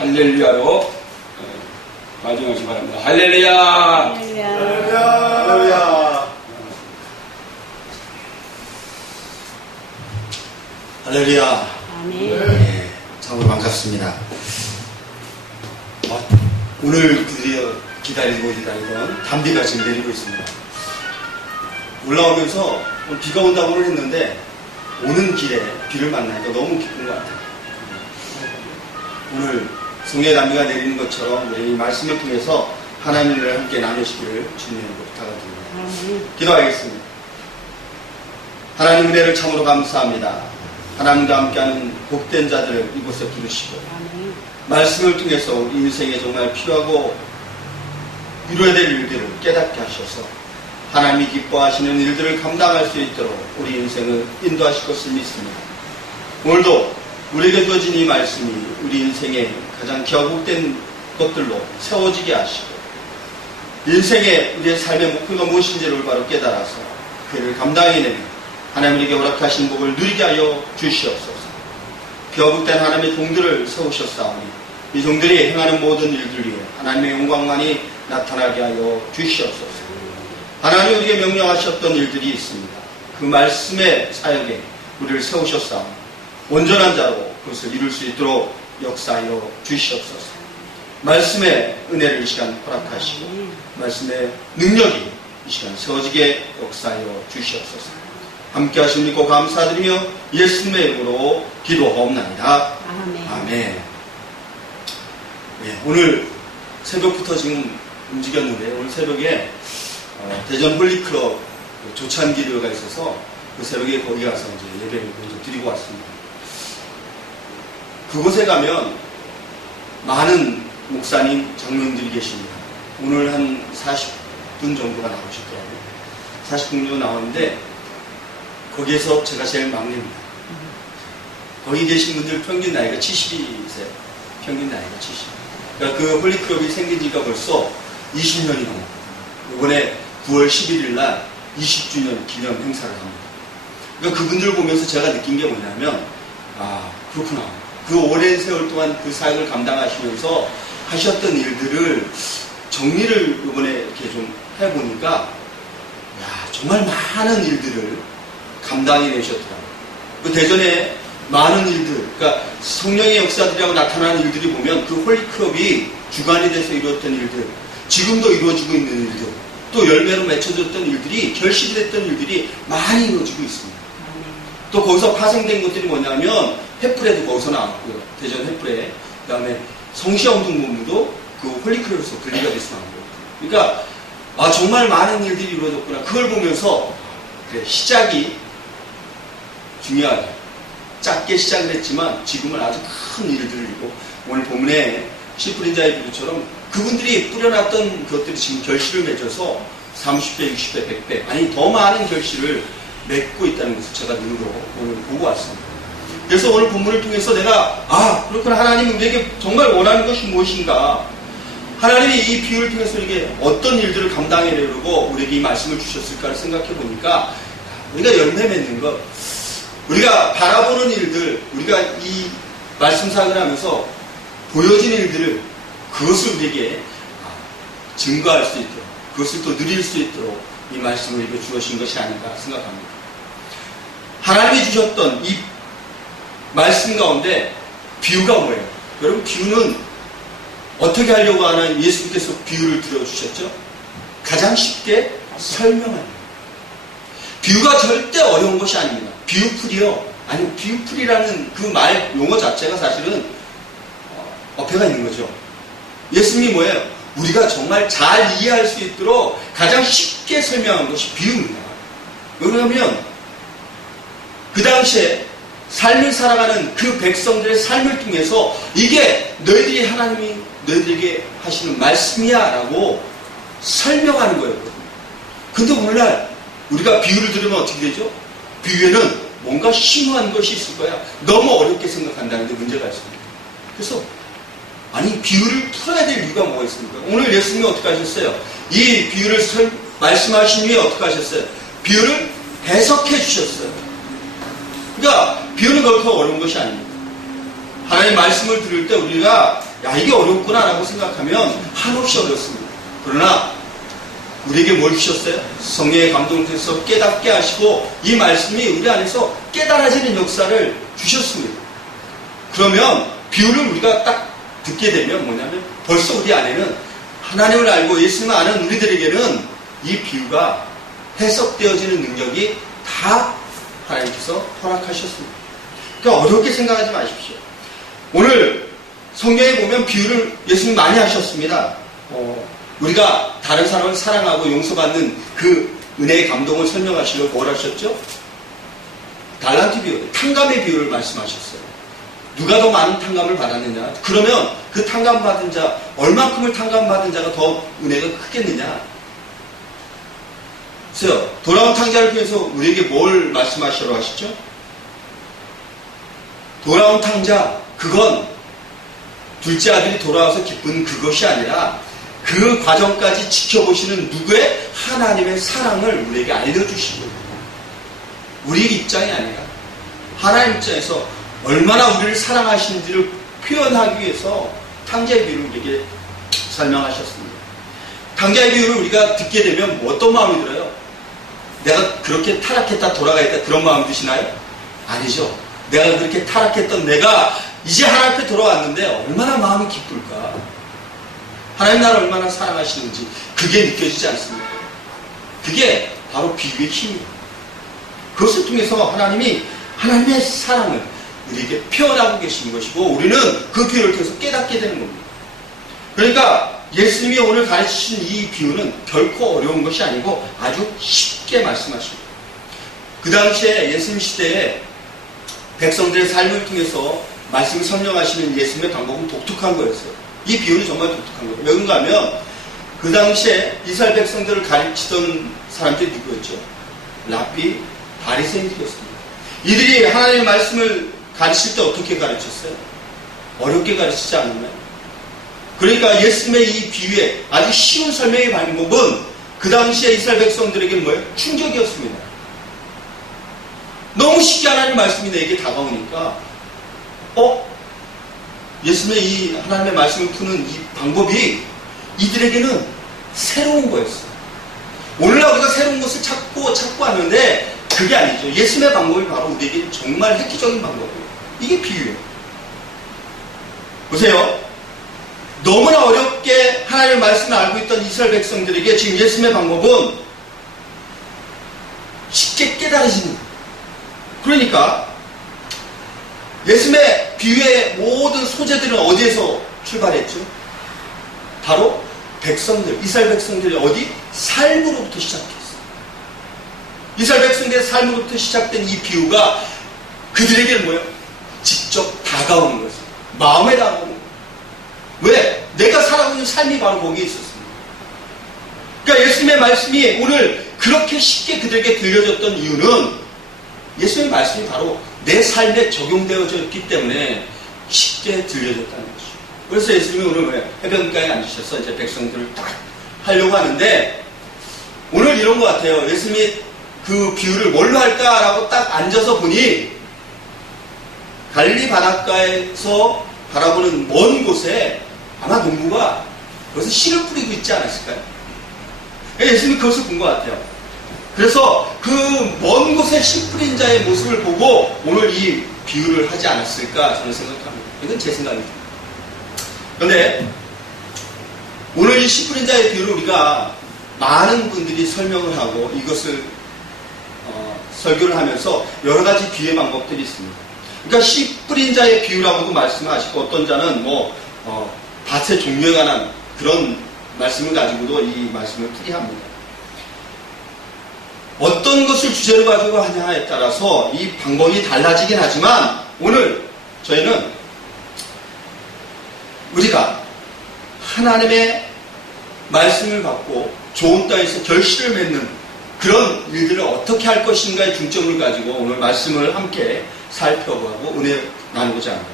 할렐루야로 마중하시기 바랍니다. 할렐루야! 할렐루야! 할렐루야! 네, 참으로 반갑습니다. 오늘 드디어 기다리던 단비가 지금 내리고 있습니다. 올라오면서 비가 온다고는 했는데 오는 길에 비를 만나니까 너무 기쁜 것 같아요. 오늘 송해 단비가 내리는 것처럼 우리 이 말씀을 통해서 하나님의 은혜를 함께 나누시기를 주님으로 부탁드립니다. 기도하겠습니다. 하나님 은혜를 참으로 감사합니다. 하나님과 함께하는 복된 자들을 이곳에 부르시고 말씀을 통해서 우리 인생에 정말 필요하고 이루어야 될 일들을 깨닫게 하셔서 하나님이 기뻐하시는 일들을 감당할 수 있도록 우리 인생을 인도하실 것을 믿습니다. 오늘도 우리에게 주어진 이 말씀이 우리 인생에 가장 기억된 것들로 세워지게 하시고 인생의 우리의 삶의 목표가 무엇인지를 바로 깨달아서 그를 감당해내는 하나님에게 허락하신 복을 누리게 하여 주시옵소서. 기억된 하나님의 종들을 세우셨사오니 이 종들이 행하는 모든 일들 위에 하나님의 영광만이 나타나게 하여 주시옵소서. 하나님 우리에게 명령하셨던 일들이 있습니다. 그 말씀의 사역에 우리를 세우셨사오니 온전한 자로 그것을 이룰 수 있도록 역사하여 주시옵소서. 말씀의 은혜를 이 시간 허락하시고 말씀의 능력이 이 시간 세워지게 역사하여 주시옵소서. 함께 하심 믿고 감사드리며 예수님의 이름으로 기도하옵나이다. 아멘. 네, 오늘 새벽부터 지금 움직였는데 오늘 새벽에 대전 홀리클럽 조찬기류가 있어서 그 새벽에 거기 가서 이제 예배를 먼저 드리고 왔습니다. 그곳에 가면 많은 목사님, 장로님들이 계십니다. 오늘 한 40분 정도가 나오셨더라고요. 40분 정도 나왔는데 거기에서 제가 제일 막내입니다. 거기 계신 분들 평균 나이가 72세. 평균 나이가 70. 그러니까 그 홀리클럽이 생긴 지가 벌써 20년이 넘어요. 이번에 9월 11일 날 20주년 기념 행사를 합니다. 그러니까 그분들 보면서 제가 느낀 게 뭐냐면, 아, 그렇구나. 그 오랜 세월 동안 그 사역을 감당하시면서 하셨던 일들을 정리를 이번에 이렇게 좀 해보니까, 야, 정말 많은 일들을 감당해내셨더라고요. 그 대전에 많은 일들, 그러니까 성령의 역사들이라고 나타나는 일들이 보면 그 홀리클럽이 주관이 돼서 이루었던 일들, 지금도 이루어지고 있는 일들, 또 열매로 맺혀졌던 일들이, 결실이 됐던 일들이 많이 이루어지고 있습니다. 또 거기서 파생된 것들이 뭐냐면 횃불에도 거기서 나왔고요. 대전 횃불에. 그 다음에 성시운동본부도 그 홀리클럽에서 분리가 돼서 나온 거예요. 그러니까 아, 정말 많은 일들이 이루어졌구나. 그걸 보면서 그래, 시작이 중요하다. 작게 시작을 했지만 지금은 아주 큰 일들을 이루고 오늘 본문에 씨 뿌린 자의 비유처럼 그분들이 뿌려놨던 것들이 지금 결실을 맺어서 30배, 60배, 100배 아니 더 많은 결실을 맺고 있다는 것을 제가 눈으로 오늘 보고 왔습니다. 그래서 오늘 본문을 통해서 내가 아 그렇구나. 하나님은 우리에게 정말 원하는 것이 무엇인가. 하나님이 이 비유를 통해서 우리에게 어떤 일들을 감당해내려고 우리에게 이 말씀을 주셨을까를 생각해 보니까 우리가 열매 맺는 것, 우리가 바라보는 일들, 우리가 이 말씀 사역을 하면서 보여진 일들을 그것을 우리에게 증거할 수 있도록, 그것을 또 누릴 수 있도록 이 말씀을 우리에게 주어진 것이 아닌가 생각합니다. 하나님이 주셨던 이 말씀 가운데 비유가 뭐예요? 여러분, 비유는 어떻게 하려고 하는 예수님께서 비유를 들어주셨죠? 가장 쉽게 설명하는. 비유가 절대 어려운 것이 아닙니다. 비유풀이요. 아니, 비유풀이라는 그 말, 용어 자체가 사실은 어폐가 있는 거죠. 예수님이 뭐예요? 우리가 정말 잘 이해할 수 있도록 가장 쉽게 설명한 것이 비유입니다. 왜냐하면 그 당시에 삶을 살아가는 그 백성들의 삶을 통해서 이게 너희들이 하나님이 너희들에게 하시는 말씀이야 라고 설명하는 거예요. 근데 오늘날 우리가 비유를 들으면 어떻게 되죠? 비유에는 뭔가 심오한 것이 있을 거야. 너무 어렵게 생각한다는 데 문제가 있습니다. 그래서 아니 비유를 풀어야 될 이유가 뭐가 있습니까? 오늘 예수님이 어떻게 하셨어요? 이 비유를 말씀하신 후에 어떻게 하셨어요? 비유를 해석해 주셨어요. 그러니까 비유는 그렇게 어려운 것이 아닙니다. 하나님의 말씀을 들을 때 우리가 야 이게 어렵구나 라고 생각하면 한없이 어렵습니다. 그러나 우리에게 뭘 주셨어요? 성령의 감동을 통해서 깨닫게 하시고 이 말씀이 우리 안에서 깨달아지는 역사를 주셨습니다. 그러면 비유를 우리가 딱 듣게 되면 뭐냐면 벌써 우리 안에는 하나님을 알고 예수님을 아는 우리들에게는 이 비유가 해석되어지는 능력이 다 하나님께서 허락하셨습니다. 그러니까 어렵게 생각하지 마십시오. 오늘 성경에 보면 비유를 예수님 많이 하셨습니다. 우리가 다른 사람을 사랑하고 용서받는 그 은혜의 감동을 설명하시려고 뭘 하셨죠? 달란트 비유, 탕감의 비유를 말씀하셨어요. 누가 더 많은 탕감을 받았느냐? 그러면 그 탕감받은 자, 얼만큼을 탕감받은 자가 더 은혜가 크겠느냐? 그래서 돌아온 탕자를 통해서 우리에게 뭘 말씀하시려고 하시죠? 돌아온 탕자, 그건 둘째 아들이 돌아와서 기쁜 그것이 아니라 그 과정까지 지켜보시는 누구의 하나님의 사랑을 우리에게 알려주시고 우리 입장이 아니라 하나님 입장에서 얼마나 우리를 사랑하시는지를 표현하기 위해서 탕자의 비유를 우리에게 설명하셨습니다. 탕자의 비유를 우리가 듣게 되면 어떤 마음이 들어요? 내가 그렇게 타락했다 돌아가겠다 그런 마음 드시나요? 아니죠. 내가 그렇게 타락했던 내가 이제 하나님 앞에 돌아왔는데 얼마나 마음이 기쁠까? 하나님 나를 얼마나 사랑하시는지 그게 느껴지지 않습니까? 그게 바로 비유의 힘이에요. 그것을 통해서 하나님이 하나님의 사랑을 우리에게 표현하고 계시는 것이고 우리는 그 비유를 통해서 깨닫게 되는 겁니다. 그러니까 예수님이 오늘 가르치신 이 비유는 결코 어려운 것이 아니고 아주 쉽게 말씀하십니다. 그 당시에 예수님 시대에 백성들의 삶을 통해서 말씀을 설명하시는 예수님의 방법은 독특한 거였어요. 이 비유는 정말 독특한 거예요. 왜 그런가 하면 그 당시에 이스라엘 백성들을 가르치던 사람들이 누구였죠? 랍비, 바리새인들이었습니다. 이들이 하나님의 말씀을 가르칠 때 어떻게 가르쳤어요? 어렵게 가르치지 않았나요? 그러니까 예수님의 이 비유의 아주 쉬운 설명의 방법은 그 당시에 이스라엘 백성들에게는 뭐예요? 충격이었습니다. 너무 쉽게 하나님의 말씀이 내게 다가오니까 예수님의 이 하나님의 말씀을 푸는 이 방법이 이들에게는 새로운 거였어요. 오늘날 우리가 새로운 것을 찾고 하는데 그게 아니죠. 예수님의 방법이 바로 우리에게 정말 획기적인 방법이에요. 이게 비유예요. 보세요. 너무나 어렵게 하나님의 말씀을 알고 있던 이스라엘 백성들에게 지금 예수님의 방법은 쉽게 깨달아지는 거예요. 그러니까 예수님의 비유의 모든 소재들은 어디에서 출발했죠? 바로 백성들, 이스라엘 백성들의 어디? 삶으로부터 시작했어요. 이스라엘 백성들의 삶으로부터 시작된 이 비유가 그들에게는 뭐예요? 직접 다가오는 거예요. 마음에 다가오는 거예요. 왜? 내가 살아가고 있는 삶이 바로 거기에 있었습니다. 그러니까 예수님의 말씀이 오늘 그렇게 쉽게 그들에게 들려졌던 이유는 예수님의 말씀이 바로 내 삶에 적용되어졌기 때문에 쉽게 들려졌다는 거죠. 그래서 예수님이 오늘 왜 해변가에 앉으셔서 이제 백성들을 딱 하려고 하는데 오늘 이런 것 같아요. 예수님이 그 비유를 뭘로 할까라고 딱 앉아서 보니 갈릴리 바닷가에서 바라보는 먼 곳에 아마 농부가 거기서 씨를 뿌리고 있지 않았을까요? 예수님이 그것을 본 것 같아요. 그래서 그 먼 곳에 씨 뿌린 자의 모습을 보고 오늘 이 비유를 하지 않았을까 저는 생각합니다. 이건 제 생각입니다. 그런데 오늘 이 씨 뿌린 자의 비유를 우리가 많은 분들이 설명을 하고 이것을 설교를 하면서 여러 가지 비유의 방법들이 있습니다. 그러니까 씨 뿌린 자의 비유라고도 말씀하시고 어떤 자는 밭의 종류에 관한 그런 말씀을 가지고도 이 말씀을 풀이합니다. 어떤 것을 주제로 가지고 하냐에 따라서 이 방법이 달라지긴 하지만 오늘 저희는 우리가 하나님의 말씀을 받고 좋은 땅에서 결실을 맺는 그런 일들을 어떻게 할 것인가의 중점을 가지고 오늘 말씀을 함께 살펴보고 은혜 나누고자 합니다.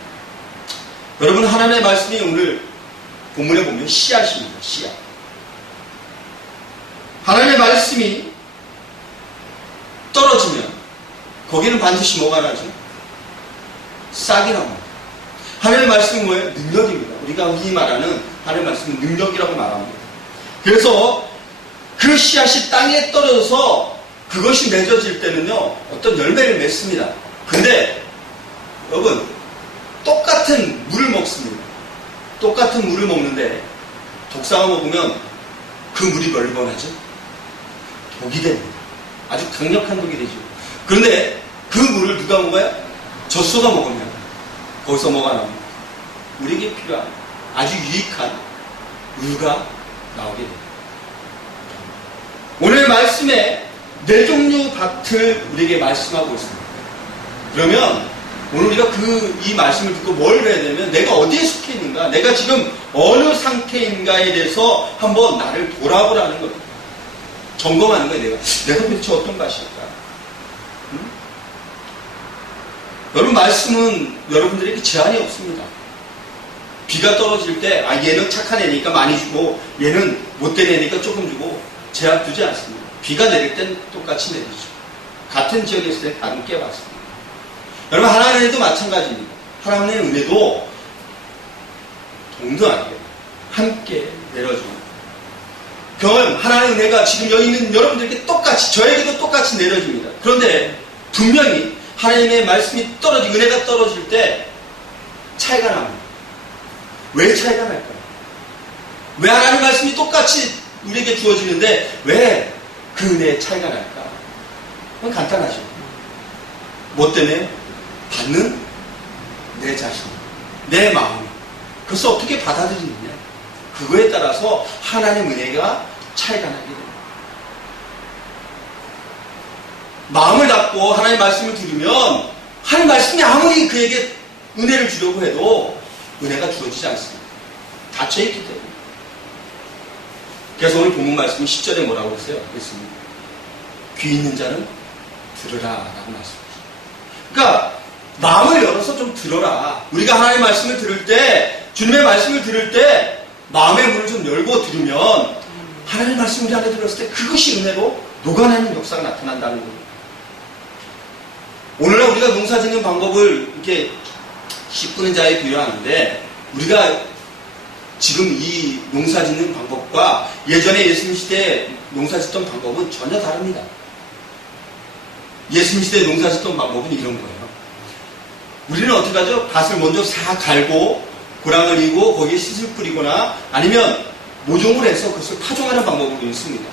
여러분 하나님의 말씀이 오늘 본문에 보면 씨앗입니다. 씨앗. 하나님의 말씀이 떨어지면 거기는 반드시 뭐가 나죠? 싹이 나옵니다. 하나님의 말씀은 뭐예요? 능력입니다. 우리가 흔히 말하는 하나님의 말씀은 능력이라고 말합니다. 그래서 그 씨앗이 땅에 떨어져서 그것이 맺어질 때는요, 어떤 열매를 맺습니다. 근데 여러분, 똑같은 물을 먹습니다. 똑같은 물을 먹는데 독사가 먹으면 그 물이 뭘로 변하죠? 독이 됩니다. 아주 강력한 독이 되죠. 그런데 그 물을 누가 먹어요? 젖소가 먹으면 거기서 뭐가 나옵니다. 우리에게 필요한 아주 유익한 우유가 나오게 됩니다. 오늘 말씀에 네 종류 밭을 우리에게 말씀하고 있습니다. 그러면 오늘 우리가 이 말씀을 듣고 뭘 해야 되냐면 내가 어디에 속해 있는가, 내가 지금 어느 상태인가에 대해서 한번 나를 돌아보라는 거예요. 점검하는 거예요. 내가 도대체 어떤 밭일까? 응? 여러분, 말씀은 여러분들에게 제한이 없습니다. 비가 떨어질 때 얘는 착한 애니까 많이 주고 얘는 못된 애니까 조금 주고 제한 두지 않습니다. 비가 내릴 땐 똑같이 내리죠. 같은 지역에 있을 때 다른 게 맞습니다. 여러분, 하나님의 은혜도 마찬가지입니다. 하나님의 은혜도 동등하게 함께 내려줍니다. 그럼 하나님의 은혜가 지금 여기 있는 여러분들에게 똑같이, 저에게도 똑같이 내려집니다. 그런데 분명히 하나님의 말씀이 은혜가 떨어질 때 차이가 납니다. 왜 차이가 날까요? 왜 하나님의 말씀이 똑같이 우리에게 주어지는데 왜 그 은혜의 차이가 날까? 그건 간단하죠. 뭐 때문에? 받는 내 자신, 내 마음, 그것을 어떻게 받아들이느냐, 그거에 따라서 하나님의 은혜가 차이가 나게 됩니다. 마음을 닫고 하나님의 말씀을 들으면 하나님의 말씀이 아무리 그에게 은혜를 주려고 해도 은혜가 주어지지 않습니다. 닫혀있기 때문에. 그래서 오늘 본문 말씀이 10절에 뭐라고 했어요? 그랬습니다. 귀 있는 자는 들으라 라고 말씀하셨어요. 그러니까 마음을 열어서 좀 들어라. 우리가 하나님의 말씀을 들을 때, 주님의 말씀을 들을 때 마음의 문을 좀 열고 들으면 하나님의 말씀을 우리 안에 들었을 때 그것이 은혜로 녹아내는 역사가 나타난다는 거예요. 오늘날 우리가 농사 짓는 방법을 이렇게 씹는 자에 비유하는데, 우리가 지금 이 농사 짓는 방법과 예전에 예수님 시대에 농사 짓던 방법은 전혀 다릅니다. 예수님 시대에 농사 짓던 방법은 이런 거예요. 우리는 어떻게 하죠? 밭을 먼저 싹 갈고 고랑을 이고 거기에 씨를 뿌리거나 아니면 모종을 해서 그것을 파종하는 방법을 우리는 씁니다.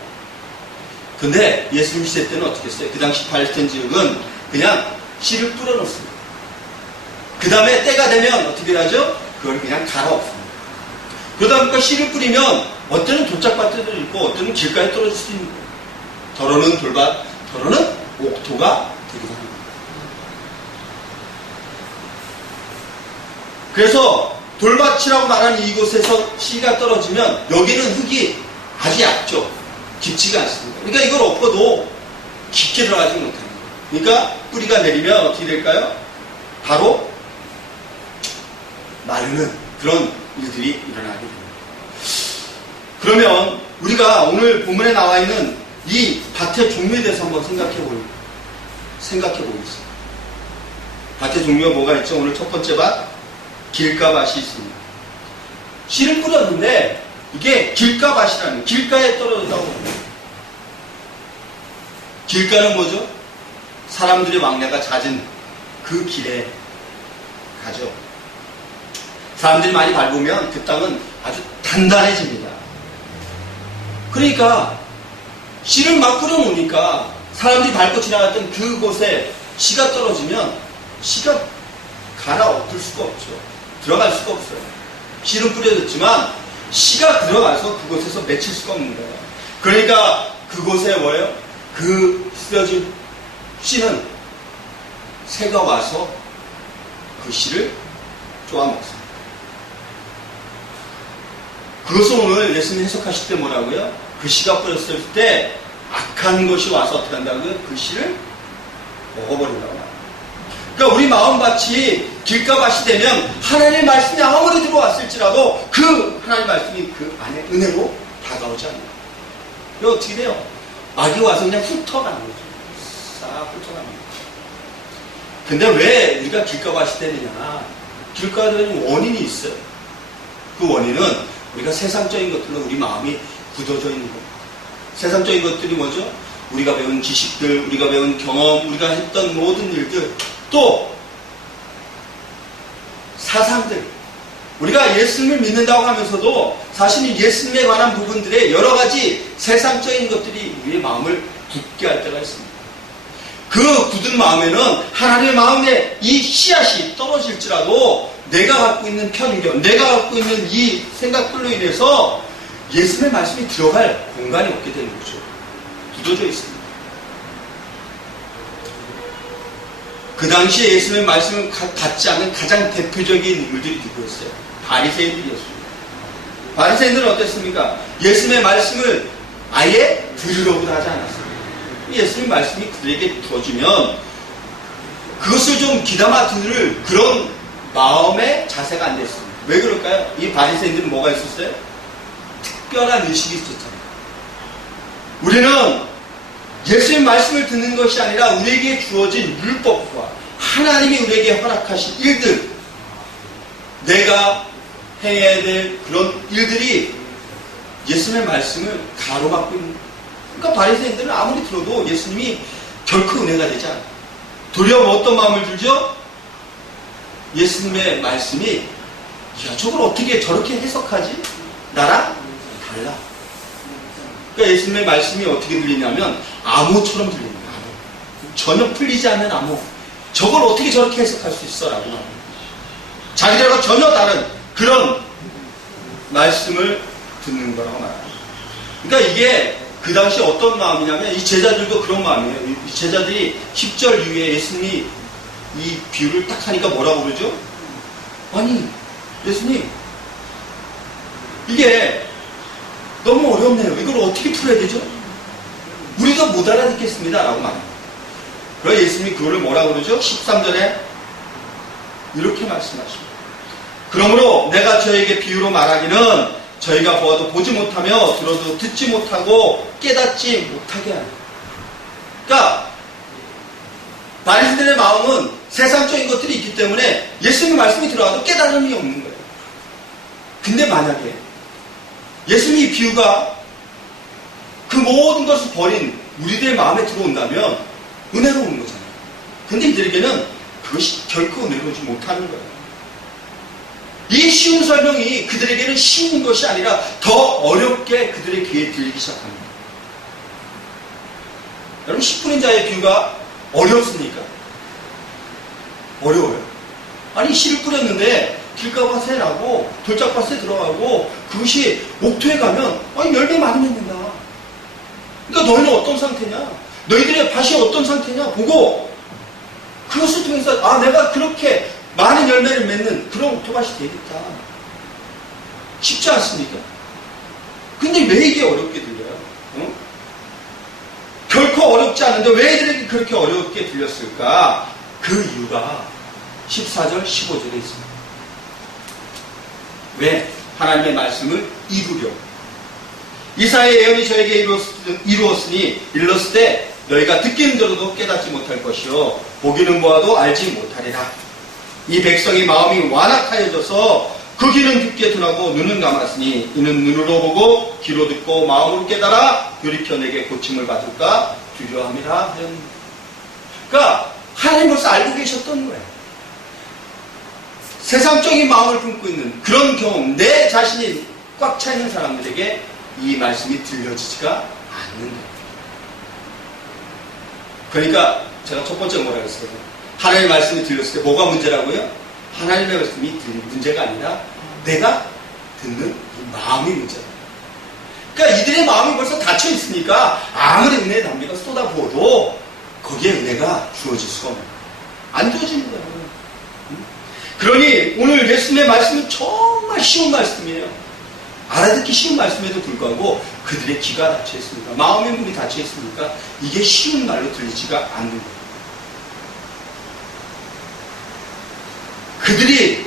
근데 예수님 시대 때는 어떻게 했어요? 그 당시 팔레스타인 지역은 그냥 씨를 뿌려 놓습니다. 그 다음에 때가 되면 어떻게 하죠? 그걸 그냥 갈아 엎습니다. 그러다 보니까 씨를 뿌리면 어때는 돌짝밭에도 있고 어때는 길가에 떨어질 수도 있는 거예요. 더러는 돌밭, 더러는 옥토가 되기도 합니다. 그래서 돌밭이라고 말하는 이곳에서 씨가 떨어지면 여기는 흙이 아주 얇죠. 깊지가 않습니다. 그러니까 이걸 엎어도 깊게 들어가지 못합니다. 그러니까 뿌리가 내리면 어떻게 될까요? 바로 마르는 그런 일들이 일어나게 됩니다. 그러면 우리가 오늘 본문에 나와 있는 이 밭의 종류에 대해서 한번 생각해 보겠습니다. 밭의 종류가 뭐가 있죠? 오늘 첫 번째 밭, 길가밭이 있습니다. 씨를 뿌렸는데 이게 길가밭이라는, 길가에 떨어졌다고 합니다. 길가는 뭐죠? 사람들의 왕래가 잦은 그 길에 가죠. 사람들이 많이 밟으면 그 땅은 아주 단단해집니다. 그러니까 씨를 막 뿌려놓으니까 사람들이 밟고 지나갔던 그곳에 씨가 떨어지면 씨가 갈아엎을 수가 없죠. 들어갈 수가 없어요. 씨는 뿌려졌지만 씨가 들어가서 그곳에서 맺힐 수가 없는 거예요. 그러니까 그곳에 뭐예요? 그 쓰여진 씨는 새가 와서 그 씨를 쪼아먹습니다. 그것을 오늘 예수님 해석하실 때 뭐라고요? 그 씨가 뿌렸을 때 악한 것이 와서 어떻게 한다고요? 그 씨를 먹어버린다고 합니다. 그러니까 우리 마음밭이 길가밭이 되면 하나님의 말씀이 아무리 들어왔을지라도 그 하나님의 말씀이 그 안에 은혜로 다가오지 않아요. 이거 어떻게 돼요? 악이 와서 그냥 훑어가는 거죠. 싹 훑어가는 거죠. 근데 왜 우리가 길가밭이 되느냐? 길가에 되는 원인이 있어요. 그 원인은 우리가 세상적인 것들로 우리 마음이 굳어져 있는 겁니다. 세상적인 것들이 뭐죠? 우리가 배운 지식들, 우리가 배운 경험, 우리가 했던 모든 일들, 또 사상들. 우리가 예수님을 믿는다고 하면서도 사실 이 예수님에 관한 부분들의 여러 가지 세상적인 것들이 우리의 마음을 굳게 할 때가 있습니다. 그 굳은 마음에는 하나님의 마음에 이 씨앗이 떨어질지라도 내가 갖고 있는 편견, 내가 갖고 있는 이 생각들로 인해서 예수님의 말씀이 들어갈 공간이 없게 되는 거죠. 굳어져 있습니다. 그 당시에 예수님의 말씀을 갖지 않는 가장 대표적인 인물들이 누구였어요? 바리새인들이었습니다. 바리새인들은 어땠습니까? 예수님의 말씀을 아예 들으려고 하지 않았습니다. 예수님의 말씀이 그들에게 주어지면 그것을 좀 귀담아 들을 그런 마음의 자세가 안 됐습니다. 왜 그럴까요? 이 바리새인들은 뭐가 있었어요? 특별한 의식이 있었잖아요. 우리는 예수님의 말씀을 듣는 것이 아니라 우리에게 주어진 율법과 하나님이 우리에게 허락하신 일들, 내가 행해야 될 그런 일들이 예수님의 말씀을 가로막고 있는 거예요. 그러니까 바리새인들은 아무리 들어도 예수님이 결코 은혜가 되지 않아요. 도리어 어떤 마음을 들죠? 예수님의 말씀이 야, 저걸 어떻게 저렇게 해석하지? 나랑 달라. 그러니까 예수님의 말씀이 어떻게 들리냐면 암호처럼 들립니다. 암호. 전혀 풀리지 않는 암호. 저걸 어떻게 저렇게 해석할 수 있어? 라고 말합니다. 자기들과 전혀 다른 그런 말씀을 듣는 거라고 말합니다. 그러니까 이게 그 당시 어떤 마음이냐면 이 제자들도 그런 마음이에요. 이 제자들이 10절 이후에 예수님이 이 비유를 딱 하니까 뭐라고 그러죠? 아니 예수님 이게 너무 어렵네요. 이걸 어떻게 풀어야 되죠? 우리가 못 알아듣겠습니다. 라고 말합니다. 그래서 예수님이 그거를 뭐라고 그러죠? 13절에 이렇게 말씀하십니다. 그러므로 내가 저에게 비유로 말하기는 저희가 보아도 보지 못하며 들어도 듣지 못하고 깨닫지 못하게 하는. 그러니까 바리새인들의 마음은 세상적인 것들이 있기 때문에 예수님의 말씀이 들어와도 깨달음이 없는 거예요. 근데 만약에 예수님의 비유가 그 모든 것을 버린 우리들의 마음에 들어온다면 은혜로운 거잖아요. 근데 이들에게는 그것이 결코 은혜로우지 못하는 거예요. 이 쉬운 설명이 그들에게는 쉬운 것이 아니라 더 어렵게 그들의 귀에 들리기 시작합니다. 여러분 10분인 자의 비유가 어렵습니까? 어려워요. 아니 씨를 뿌렸는데 길가밭에 나고 돌짝밭에 들어가고 그것이 옥토에 가면 아니 열매 많이 맺는다. 그러니까 너희는 어떤 상태냐? 너희들의 밭이 어떤 상태냐? 보고 그것을 통해서 아 내가 그렇게 많은 열매를 맺는 그런 옥토밭이 되겠다. 쉽지 않습니까? 근데 왜 이게 어렵게 들려요? 어? 결코 어렵지 않은데 왜 이들에게 그렇게 어렵게 들렸을까? 그 이유가 14절, 15절에 있습니다. 왜? 하나님의 말씀을 이루려. 이사야의 예언이 저에게 이루었을 때 너희가 듣기는 들어도 깨닫지 못할 것이요 보기는 보아도 알지 못하리라. 이 백성이 마음이 완악하여져서 그 귀는 듣게 둔하고 눈은 감았으니 이는 눈으로 보고 귀로 듣고 마음으로 깨달아 돌이켜 내게 고침을 받을까 두려움이라. 그러니까 하나님 벌써 알고 계셨던 거예요. 세상적인 마음을 품고 있는 그런 경험, 내 자신이 꽉 차 있는 사람들에게 이 말씀이 들려지지가 않는 거예요. 그러니까 제가 첫 번째 뭐라 그랬어요? 하나님의 말씀이 들렸을 때 뭐가 문제라고요? 하나님의 말씀이 들린 문제가 아니라 내가 듣는 이 마음이 문제다. 그러니까 이들의 마음이 벌써 닫혀 있으니까 아무리 은혜의 담비가 쏟아부어도 거기에 은혜가 주어질 수가 없는 거예요. 안 주어지는 거예요. 그러니 오늘 예수님의 말씀은 정말 쉬운 말씀이에요. 알아듣기 쉬운 말씀에도 불구하고 그들의 귀가 닫혀 있습니다. 마음의 문이 닫혀 있으니까 이게 쉬운 말로 들리지가 않는 거예요. 그들이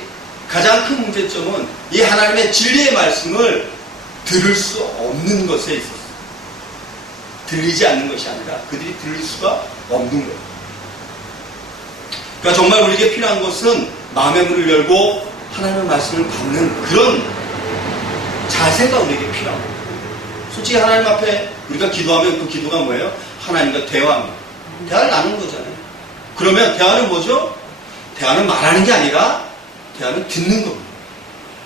가장 큰 문제점은 이 하나님의 진리의 말씀을 들을 수 없는 것에 있었어요. 들리지 않는 것이 아니라 그들이 들을 수가 없는 거예요. 그러니까 정말 우리에게 필요한 것은 마음의 문을 열고 하나님의 말씀을 받는 그런 자세가 우리에게 필요합니다. 솔직히 하나님 앞에 우리가 기도하면 그 기도가 뭐예요? 하나님과 대화합니다. 대화를 나누는 거잖아요. 그러면 대화는 뭐죠? 대화는 말하는 게 아니라 대화는 듣는 겁니다.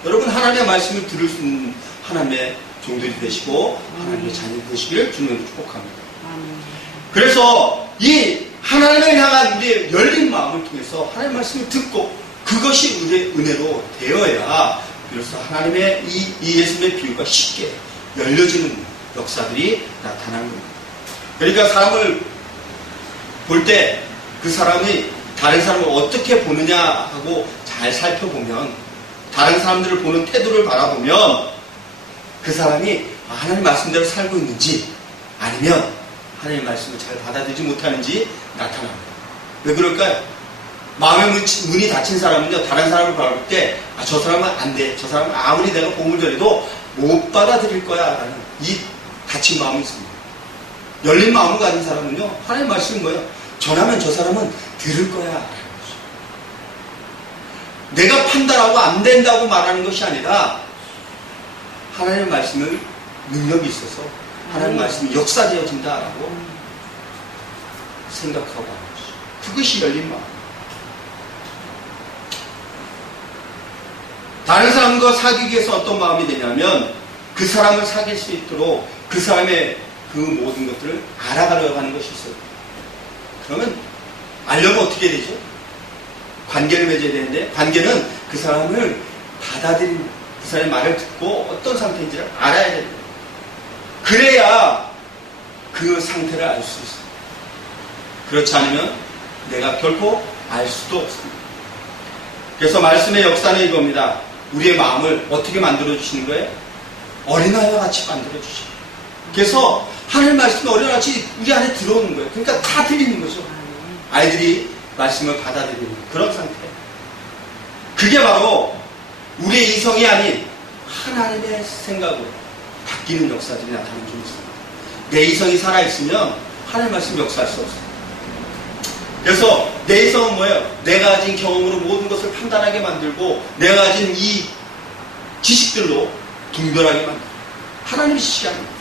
여러분 하나님의 말씀을 들을 수 있는 하나님의 종들이 되시고 하나님의 자녀이 되시기를 주님으로 축복합니다. 그래서 이 하나님을 향한 우리의 열린 마음을 통해서 하나님의 말씀을 듣고 그것이 우리의 은혜로 되어야 비로소 하나님의 이 예수님의 비유가 쉽게 열려지는 역사들이 나타나는 겁니다. 그러니까 사람을 볼 때 그 사람이 다른 사람을 어떻게 보느냐 하고 잘 살펴보면 다른 사람들을 보는 태도를 바라보면 그 사람이 하나님 말씀대로 살고 있는지 아니면 하나님 말씀을 잘 받아들이지 못하는지 나타납니다. 왜 그럴까요? 마음의 문이 닫힌 사람은요, 다른 사람을 바라볼 때, 저 사람은 안 돼. 저 사람은 아무리 내가 복음을 전해도 못 받아들일 거야. 라는 이 닫힌 마음이 있습니다. 열린 마음을 가진 사람은요, 하나님 말씀은 뭐예요? 전하면 저 사람은 들을 거야. 라는 거죠. 내가 판단하고 안 된다고 말하는 것이 아니라, 하나님의 말씀을 능력이 있어서, 하나님의 말씀이 역사되어진다라고 생각하고 하는 거죠. 그것이 열린 마음. 다른 사람과 사귀기 위해서 어떤 마음이 되냐면 그 사람을 사귈 수 있도록 그 사람의 그 모든 것들을 알아가려고 하는 것이 있어요. 그러면 알려면 어떻게 되죠? 관계를 맺어야 되는데 관계는 그 사람을 받아들이는 그 사람의 말을 듣고 어떤 상태인지를 알아야 됩니다. 그래야 그 상태를 알 수 있어요. 그렇지 않으면 내가 결코 알 수도 없습니다. 그래서 말씀의 역사는 이겁니다. 우리의 마음을 어떻게 만들어주시는 거예요? 어린아이와 같이 만들어주시고. 그래서 하나님 말씀이 어린아이같이 우리 안에 들어오는 거예요. 그러니까 다 들리는 거죠. 아이들이 말씀을 받아들이는 그런 상태. 그게 바로 우리의 이성이 아닌 하나님의 생각으로 바뀌는 역사들이 나타나는 게 있습니다. 내 이성이 살아있으면 하나님 말씀 역사할 수 없어요. 그래서 내 이성은 뭐예요? 내가 가진 경험으로 모든 것을 판단하게 만들고 내가 가진 이 지식들로 분별하게 만들고 하나님의 지시합니다.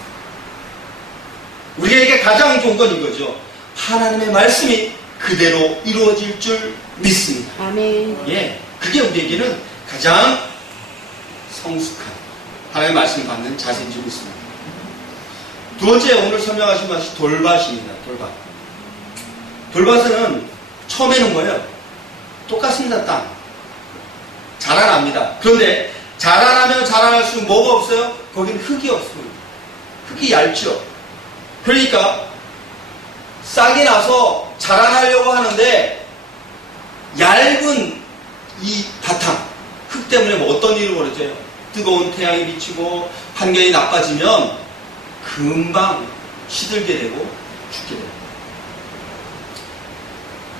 우리에게 가장 좋은 건 이거죠. 하나님의 말씀이 그대로 이루어질 줄 믿습니다. 아멘. 예, 그게 우리에게는 가장 성숙한 하나님의 말씀을 받는 자세인 줄 믿습니다. 두 번째 오늘 설명하신 것이 돌밭입니다. 돌밭. 돌밭은 처음에는 뭐예요? 똑같습니다. 땅. 자라납니다. 그런데 자라나면 자라날수록 뭐가 없어요? 거긴 흙이 없습니다. 흙이 얇죠. 그러니까 싹이 나서 자라나려고 하는데 얇은 이 바탕, 흙 때문에 뭐 어떤 일이 벌어져요? 뜨거운 태양이 비치고 환경이 나빠지면 금방 시들게 되고 죽게 됩니다.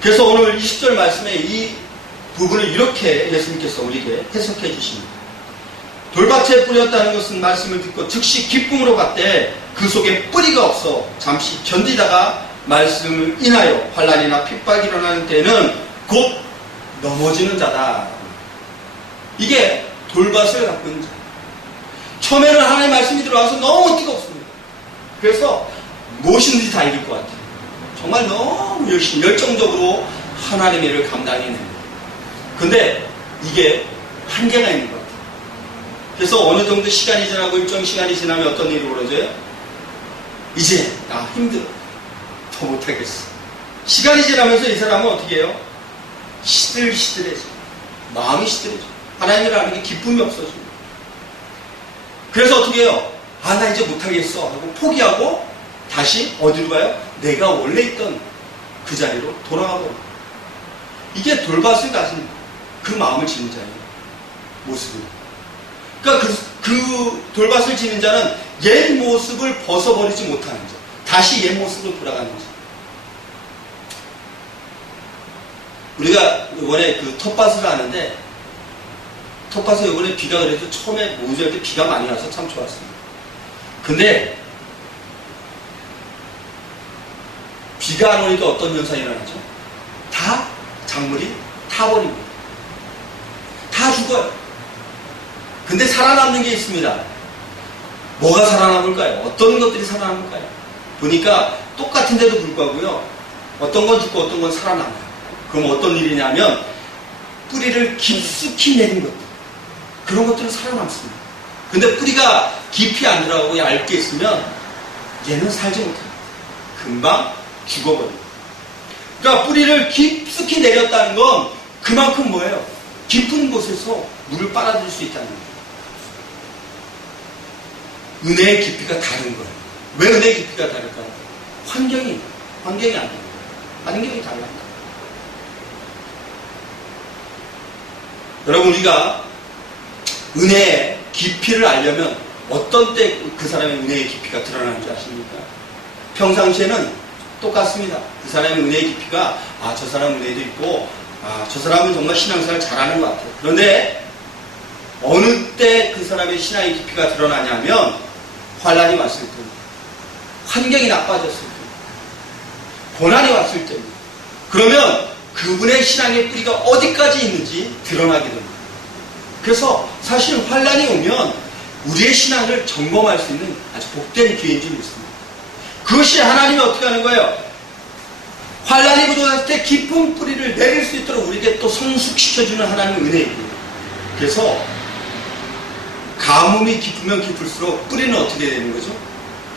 그래서 오늘 20절 말씀에 이 부분을 이렇게 예수님께서 우리에게 해석해 주십니다. 돌밭에 뿌렸다는 것은 말씀을 듣고 즉시 기쁨으로 갔되 그 속에 뿌리가 없어 잠시 견디다가 말씀을 인하여 환난이나 핍박이 일어나는 때는 곧 넘어지는 자다. 이게 돌밭을 갖고 있는 자. 처음에는 하나님의 말씀이 들어와서 너무 뜨겁습니다. 그래서 무엇인지 다 이길 것 같아요. 정말 너무 열심히 열정적으로 하나님의 일을 감당해냅니다. 근데 이게 한계가 있는 것 같아요. 그래서 어느 정도 시간이 지나고 일정 시간이 지나면 어떤 일이 벌어져요? 이제 나 힘들어. 더 못하겠어. 시간이 지나면서 이 사람은 어떻게 해요? 시들시들해져. 마음이 시들해져. 하나님이라는 게 기쁨이 없어집니다. 그래서 어떻게 해요? 나 이제 못하겠어 하고 포기하고 다시 어디로 가요? 내가 원래 있던 그 자리로 돌아가고. 이게 돌밭을 가진 그 마음을 지닌 자의 모습입니다. 그러니까 그 돌밭을 지닌 자는 옛 모습을 벗어버리지 못하는 자. 다시 옛 모습으로 돌아가는 자. 우리가 이번에 그 텃밭을 하는데 텃밭에 이번에 비가 그래도 처음에 모주할 때 비가 많이 와서 참 좋았습니다. 근데 비가 안 오니까 어떤 현상이 일어나죠? 다 작물이 타버립니다. 죽어요. 근데 살아남는 게 있습니다. 뭐가 살아남을까요? 어떤 것들이 살아남을까요? 보니까 똑같은데도 불구하고요. 어떤 건 죽고 어떤 건 살아남아요. 그럼 어떤 일이냐면 뿌리를 깊숙이 내린 것들. 그런 것들은 살아남습니다. 근데 뿌리가 깊이 안 들어가고 얇게 있으면 얘는 살지 못해요. 금방 죽어버려요. 그러니까 뿌리를 깊숙이 내렸다는 건 그만큼 뭐예요? 깊은 곳에서 물을 빨아들일 수 있다는 거예요. 은혜의 깊이가 다른 거예요. 왜 은혜의 깊이가 다를까요? 환경이 안 돼요. 환경이 달라요. 여러분, 우리가 은혜의 깊이를 알려면 어떤 때 그 사람의 은혜의 깊이가 드러나는지 아십니까? 평상시에는 똑같습니다. 그 사람의 은혜의 깊이가 저 사람은 은혜도 있고 저 사람은 정말 신앙생활 잘하는 것 같아요. 그런데 어느 때 그 사람의 신앙의 깊이가 드러나냐면 환란이 왔을 때, 환경이 나빠졌을 때, 고난이 왔을 때, 그러면 그분의 신앙의 뿌리가 어디까지 있는지 드러나게 됩니다. 그래서 사실 환란이 오면 우리의 신앙을 점검할 수 있는 아주 복된 기회인 줄 믿습니다. 그것이 하나님이 어떻게 하는 거예요? 환란이 부족할 때 깊은 뿌리를 내릴 수 있도록 우리에게 또 성숙시켜주는 하나님의 은혜입니다. 그래서 가뭄이 깊으면 깊을수록 뿌리는 어떻게 되는 거죠?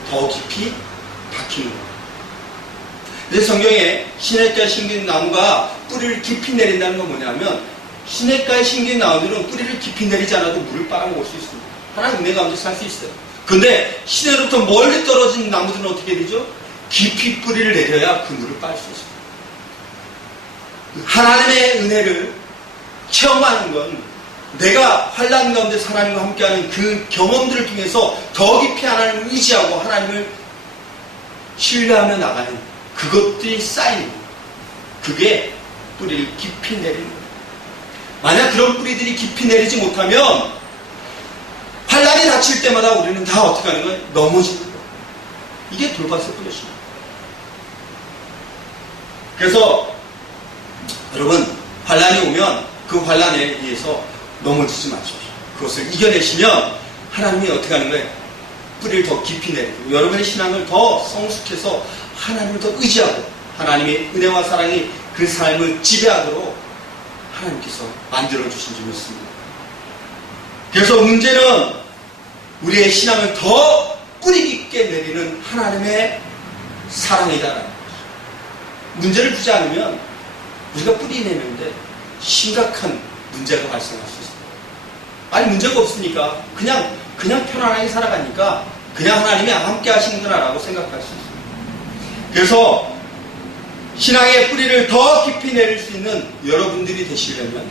더 깊이 박히는 거예요. 그래서 성경에 시냇가에 심긴 나무가 뿌리를 깊이 내린다는 건 뭐냐면 시냇가에 심긴 나무들은 뿌리를 깊이 내리지 않아도 물을 빨아먹을 수 있습니다. 하나님 은혜 가운데 살 수 있어요. 근데 시내로부터 멀리 떨어진 나무들은 어떻게 되죠? 깊이 뿌리를 내려야 그 물을 빨 수 있습니다. 하나님의 은혜를 체험하는 건 내가 환난 가운데 하나님과 함께하는 그 경험들을 통해서 더 깊이 하나님을 의지하고 하나님을 신뢰하며 나가는 그것들이 쌓이는 거예요. 그게 뿌리를 깊이 내리는 거예요. 만약 그런 뿌리들이 깊이 내리지 못하면 환란이 닥칠 때마다 우리는 다 어떻게 하는 거예요? 넘어지는 거예요. 이게 돌밭의 뿌리입니다. 그래서 여러분, 환란이 오면 그 환란에 의해서 넘어지지 마십시오. 그것을 이겨내시면 하나님이 어떻게 하는 거예요? 뿌리를 더 깊이 내리고 여러분의 신앙을 더 성숙해서 하나님을 더 의지하고 하나님의 은혜와 사랑이 그 삶을 지배하도록 하나님께서 만들어주신 줄 믿습니다. 그래서 문제는 우리의 신앙을 더 뿌리 깊게 내리는 하나님의 사랑이다라는 거죠. 문제를 주지 않으면 우리가 뿌리 내는데 심각한 문제가 발생할 수 있습니다. 아니, 문제가 없으니까 그냥 편안하게 살아가니까 그냥 하나님이 함께 하시는구나라고 생각할 수 있습니다. 그래서 신앙의 뿌리를 더 깊이 내릴 수 있는 여러분들이 되시려면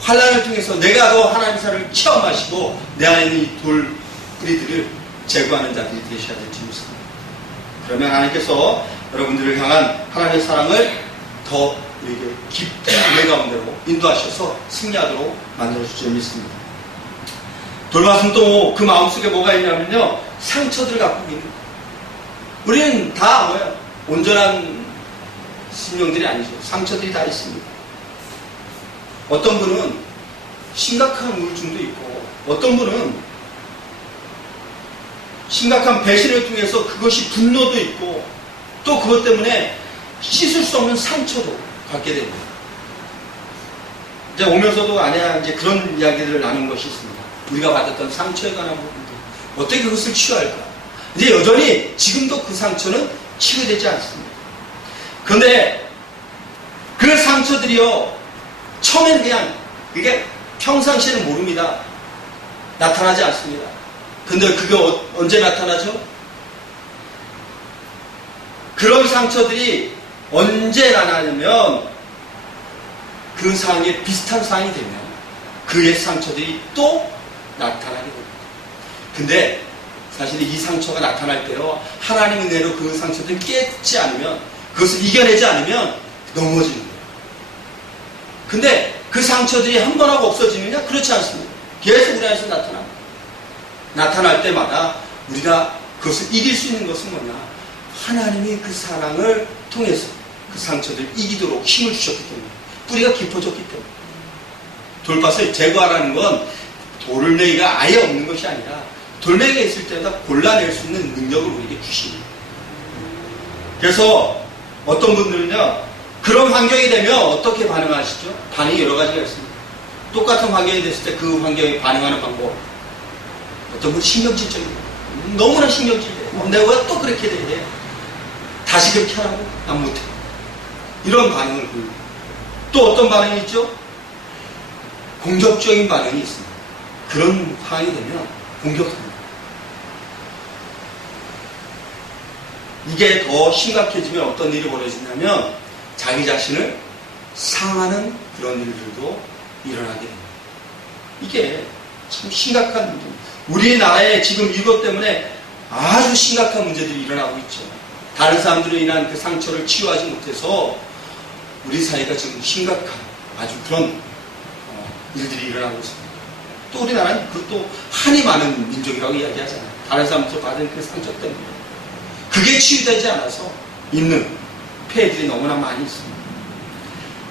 환란을 통해서 내가 더 하나님 사랑을 체험하시고 내 안에 있는 이 돌 뿌리들을 제거하는 자들이 되셔야 될 줄 믿습니다. 그러면 하나님께서 여러분들을 향한 하나님의 사랑을 더 우리에게 깊은 은혜 가운데로 인도하셔서 승리하도록 만들어주실 줄 믿습니다. 돌밭은 또 그 마음속에 뭐가 있냐면요, 상처들을 갖고 있는 거예요. 우리는 다 뭐예요? 온전한 심령들이 아니죠. 상처들이 다 있습니다. 어떤 분은 심각한 우울증도 있고 어떤 분은 심각한 배신을 통해서 그것이 분노도 있고 또 그것 때문에 씻을 수 없는 상처도 갖게 됩니다. 이제 오면서도 아내와 이제 그런 이야기를 나눈 것이 있습니다. 우리가 받았던 상처에 관한 부분들 어떻게 그것을 치유할까? 이제 여전히 지금도 그 상처는 치유되지 않습니다. 그런데 그 상처들이요, 처음에는 그냥 그게 평상시에는 모릅니다. 나타나지 않습니다. 근데 그게 언제 나타나죠? 그런 상처들이 언제 나타나냐면 그 상황에 비슷한 상황이 되면 그의 상처들이 또 나타나게 됩니다. 근데 사실 이 상처가 나타날 때요, 하나님 은혜로 그 상처들을 깨지 않으면, 그것을 이겨내지 않으면 넘어지는 거예요. 근데 그 상처들이 한 번 하고 없어지느냐? 그렇지 않습니다. 계속 우리 안에서 나타납니다. 나타날 때마다 우리가 그것을 이길 수 있는 것은 뭐냐? 하나님이 그 사랑을 통해서 그 상처들을 이기도록 힘을 주셨기 때문에, 뿌리가 깊어졌기 때문에. 돌밭을 제거하라는 건 돌멩이가 아예 없는 것이 아니라 돌멩이가 있을 때마다 골라낼 수 있는 능력을 우리에게 주십니다. 그래서 어떤 분들은요, 그런 환경이 되면 어떻게 반응하시죠? 반응이 여러 가지가 있습니다. 똑같은 환경이 됐을 때 그 환경에 반응하는 방법. 어떤 분은 신경질적인 거예요. 너무나 신경질이에요. 내가 왜 또 그렇게 돼? 다시 그렇게 하라고? 난 못해. 이런 반응을 보입니다. 또 어떤 반응이 있죠? 공격적인 반응이 있습니다. 그런 상황이 되면 공격합니다. 이게 더 심각해지면 어떤 일이 벌어지냐면 자기 자신을 상하는 그런 일들도 일어나게 됩니다. 이게 참 심각한 문제입니다. 우리나라에 지금 이것 때문에 아주 심각한 문제들이 일어나고 있죠. 다른 사람들로 인한 그 상처를 치유하지 못해서 우리 사회가 지금 심각한 아주 그런 일들이 일어나고 있습니다. 또 우리나라는 그것도 한이 많은 민족이라고 이야기하잖아요. 다른 사람부터 받은 그 상처 때문에. 그게 치유되지 않아서 있는 폐해들이 너무나 많이 있습니다.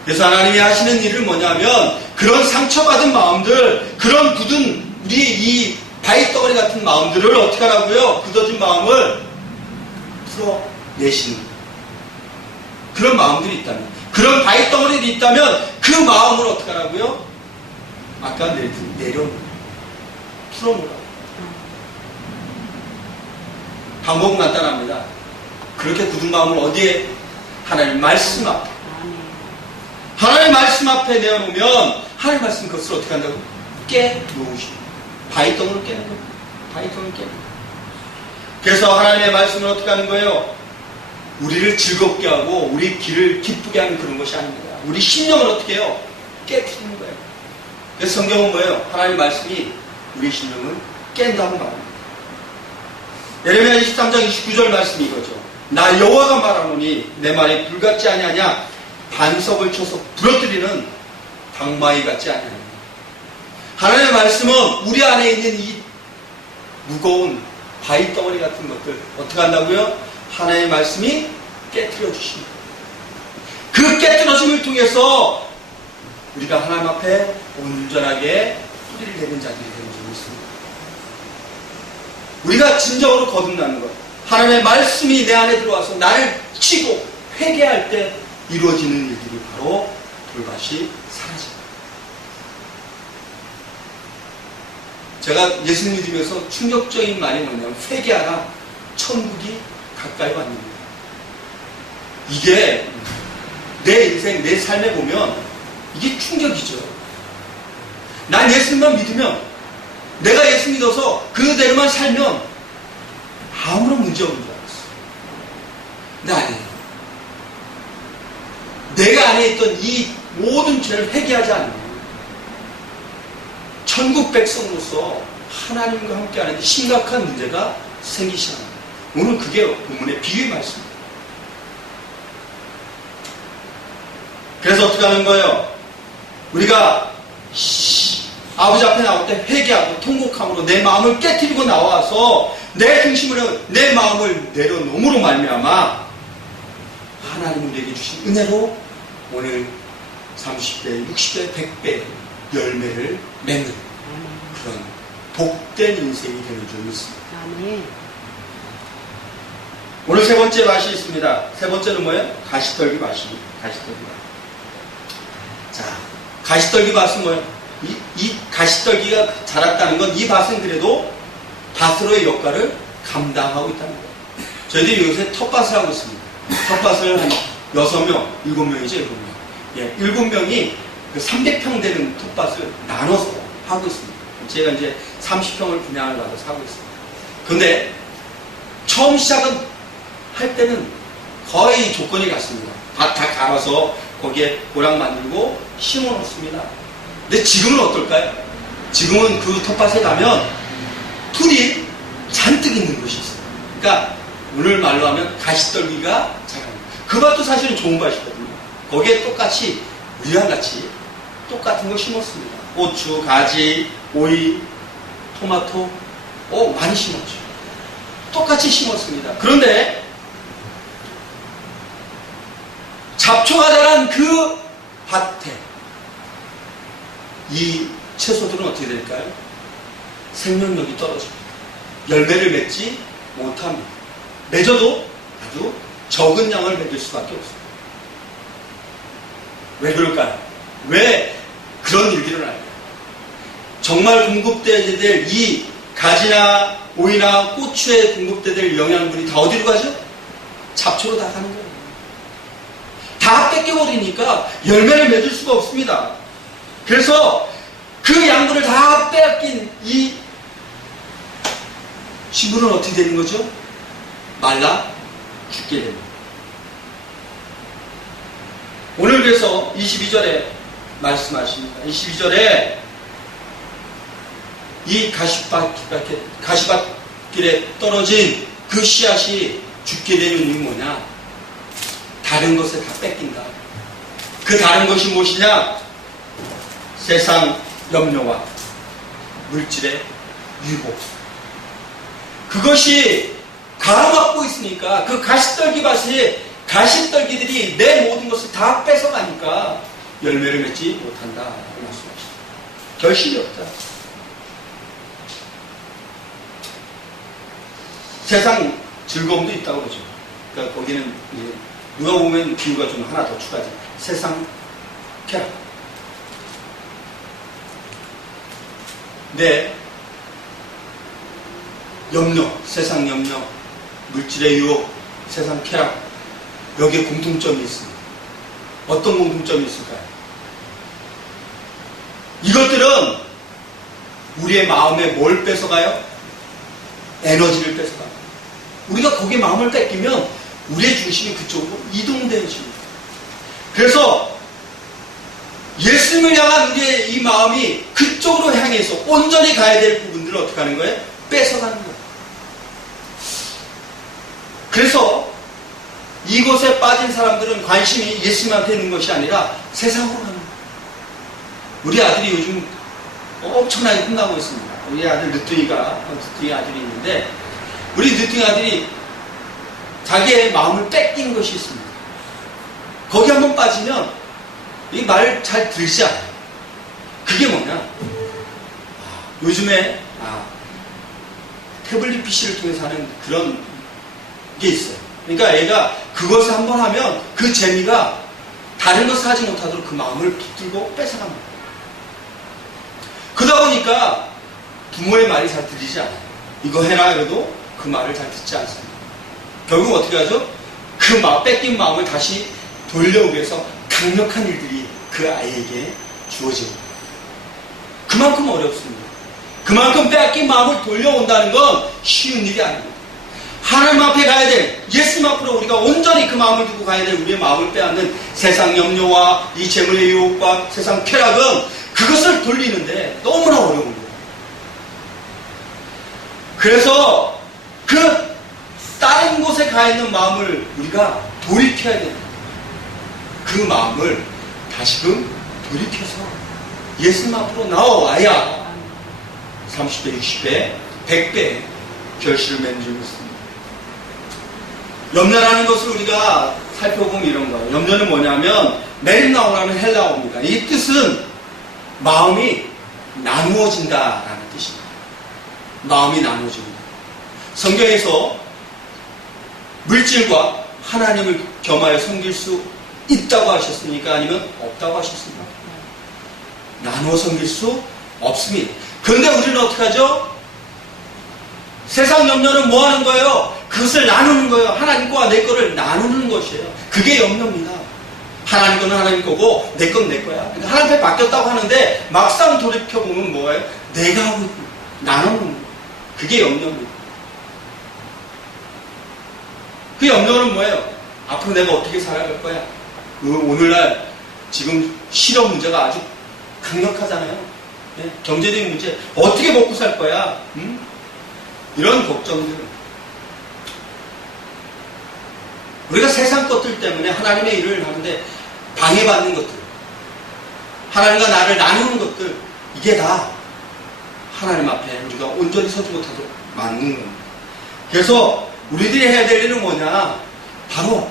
그래서 하나님이 하시는 일을 뭐냐면 그런 상처받은 마음들, 그런 굳은 우리 이 바위덩어리 같은 마음들을 어떻게 하라고요? 굳어진 마음을 풀어내시는 그런 마음들이 있다면, 그런 바위덩어리들이 있다면 그 마음을 어떻게 하라고요? 아까 내려놓고 풀어놓으라고. 방법은 간단합니다. 그렇게 굳은 마음을 어디에? 하나님 말씀 앞에. 하나님 말씀 앞에 내어놓으면 하나님 말씀 그것을 어떻게 한다고? 깨놓으시고 바위덩어리를 깨는 거예요. 바위덩어리를 깨는 거예요. 그래서 하나님의 말씀을 어떻게 하는 거예요? 우리를 즐겁게 하고 우리 길을 기쁘게 하는 그런 것이 아닙니다. 우리 심령을 어떻게 해요? 깨트리는 거예요. 그래서 성경은 뭐예요? 하나님의 말씀이 우리 심령을 깬다고 말합니다. 예레미야 23장 29절 말씀이 이거죠. 나 여호와가 말하노니 내 말이 불같지 아니하냐? 반석을 쳐서 부러뜨리는 방망이 같지 아니하냐? 하나님의 말씀은 우리 안에 있는 이 무거운 바위덩어리 같은 것들 어떻게 한다고요? 하나님의 말씀이 깨트려 주십니다. 그 깨트려짐을 통해서 우리가 하나님 앞에 온전하게 뿌리를 내는 자들이 되는 줄을 믿습니다. 우리가 진정으로 거듭나는 것, 하나님의 말씀이 내 안에 들어와서 나를 치고 회개할 때 이루어지는 일들이 바로 돌밭이 사라집니다. 제가 예수 믿으면서 충격적인 말이 뭐냐면 회개하라, 천국이 가까이 왔습니다. 이게 내 인생, 내 삶에 보면 이게 충격이죠. 난 예수님만 믿으면, 내가 예수 믿어서 그대로만 살면 아무런 문제 없는 줄 알았어. 근데 아니에요. 내가 안에 있던 이 모든 죄를 회개하지 않으면 천국 백성으로서 하나님과 함께 하는 심각한 문제가 생기기 시작합니다. 오늘 그게 본문의 비유의 말씀입니다. 그래서 어떻게 하는 거예요? 우리가 아버지 앞에 나올 때 회개하고 통곡함으로 내 마음을 깨트리고 나와서 내 중심으로 내 마음을 내려놓음으로 말미암아 하나님 우리에게 주신 은혜로 오늘 30배, 60배, 100배 열매를 맺는 그런 복된 인생이 되는 줄 믿습니다. 오늘 세 번째 맛이 있습니다. 세 번째는 뭐예요? 가시떨기 맛입니다. 가시떨기 맛. 자, 가시떨기 밭은 뭐예요? 이 가시떨기가 자랐다는 건 이 밭은 그래도 밭으로의 역할을 감당하고 있다는 거예요. 저희들이 요새 텃밭을 하고 있습니다. 텃밭을 한 6명, 7명이죠, 7명. 예, 7명이 그 300평 되는 텃밭을 나눠서 하고 있습니다. 제가 이제 30평을 분양을 받아서 하고 있습니다. 근데 처음 시작은 할 때는 거의 조건이 같습니다. 밭 다 갈아서 거기에 고랑 만들고 심어 놓습니다. 근데 지금은 어떨까요? 지금은 그 텃밭에 가면 풀이 잔뜩 있는 곳이 있어요. 그러니까 오늘 말로 하면 가시떨기가 자랍니다. 그 밭도 사실은 좋은 밭이거든요. 거기에 똑같이 우리랑 같이 똑같은 거 심었습니다. 고추, 가지, 오이, 토마토, 많이 심었죠. 똑같이 심었습니다. 그런데 잡초가 자란 그 밭에 이 채소들은 어떻게 될까요? 생명력이 떨어집니다. 열매를 맺지 못합니다. 맺어도 아주 적은 양을 맺을 수밖에 없습니다. 왜 그럴까요? 왜 그런 일이 일어날까요? 정말 공급돼야 될 이 가지나 오이나 고추에 공급돼야 될 영양분이 다 어디로 가죠? 잡초로 다 가는 거예요. 다 뺏겨버리니까 열매를 맺을 수가 없습니다. 그래서 그 양분을 다 빼앗긴 이 식물은 어떻게 되는 거죠? 말라 죽게 됩니다. 오늘 그래서 22절에 말씀하십니다. 22절에 이 가시밭길에 떨어진 그 씨앗이 죽게 되는 이유는 뭐냐? 다른 것에 다 뺏긴다. 그 다른 것이 무엇이냐? 세상 염려와 물질의 유혹. 그것이 가로막고 있으니까 그 가시떨기들이 내 모든 것을 다 뺏어가니까 열매를 맺지 못한다. 말씀하시죠. 결실이 없다. 세상 즐거움도 있다고 그러죠. 그러니까 거기는 누가 보면 비유가 좀 하나 더 추가되죠. 세상 쾌락. 내 염려, 세상 염려, 물질의 유혹, 세상 쾌락, 여기에 공통점이 있습니다. 어떤 공통점이 있을까요? 이것들은 우리의 마음에 뭘 뺏어가요? 에너지를 뺏어가요. 우리가 거기에 마음을 뺏기면 우리의 중심이 그쪽으로 이동되어집니다. 그래서 예수님을 향한 우리의 이 마음이 그쪽으로 향해서 온전히 가야 될 부분들을 어떻게 하는 거예요? 뺏어가는 거예요. 그래서 이곳에 빠진 사람들은 관심이 예수님한테 있는 것이 아니라 세상으로 가는 거예요. 우리 아들이 요즘 엄청나게 혼나고 있습니다. 우리 아들 늦둥이 아들이 있는데 우리 늦둥이 아들이 자기의 마음을 뺏긴 것이 있습니다. 거기 한번 빠지면 이 말 잘 들지 않아요. 그게 뭐냐? 요즘에 태블릿 PC를 통해서 하는 그런 게 있어요. 그러니까 애가 그것을 한번 하면 그 재미가 다른 것을 하지 못하도록 그 마음을 붙들고 뺏어갑니다. 그러다 보니까 부모의 말이 잘 들리지 않아요. 이거 해라 해도 그 말을 잘 듣지 않습니다. 결국 어떻게 하죠? 그 뺏긴 마음을 다시 돌려오기 위해서 강력한 일들이 그 아이에게 주어집니다. 그만큼 어렵습니다. 그만큼 뺏긴 마음을 돌려온다는 건 쉬운 일이 아닙니다. 하나님 앞에 가야 될, 예수님 앞으로 우리가 온전히 그 마음을 두고 가야 될 우리의 마음을 빼앗는 세상 염려와 이 재물의 유혹과 세상 쾌락은 그것을 돌리는데 너무나 어려운 거예요. 그래서 그 다른 곳에 가 있는 마음을 우리가 돌이켜야 됩니다. 그 마음을 다시금 돌이켜서 예수님 앞으로 나와야 30배, 60배, 100배 결실을 맺는 줄 믿습니다. 염려라는 것을 우리가 살펴보면 이런 거예요. 염려는 뭐냐면 메린나오라는 헬라어입니다. 이 뜻은 마음이 나누어진다라는 뜻입니다. 마음이 나누어집니다. 성경에서 물질과 하나님을 겸하여 섬길 수 있다고 하셨습니까? 아니면 없다고 하셨습니까? 나누어 섬길 수 없습니다. 그런데 우리는 어떻게 하죠? 세상 염려는 뭐 하는 거예요? 그것을 나누는 거예요. 하나님과 내 거를 나누는 것이에요. 그게 염려입니다. 하나님 거는 하나님 거고 내 건 내 거야. 그러니까 하나님 앞에 맡겼다고 하는데 막상 돌이켜보면 뭐예요? 내가 하고 있는 거예요. 나누는 거예요. 그게 염려입니다. 그 염려는 뭐예요? 앞으로 내가 어떻게 살아갈 거야? 오늘날 지금 실업 문제가 아주 강력하잖아요. 네? 경제적인 문제 어떻게 먹고 살 거야? 이런 걱정들. 우리가 세상 것들 때문에 하나님의 일을 하는데 방해받는 것들, 하나님과 나를 나누는 것들, 이게 다 하나님 앞에 우리가 온전히 서지 못하도록 막는 겁니다. 그래서 우리들이 해야 될 일은 뭐냐? 바로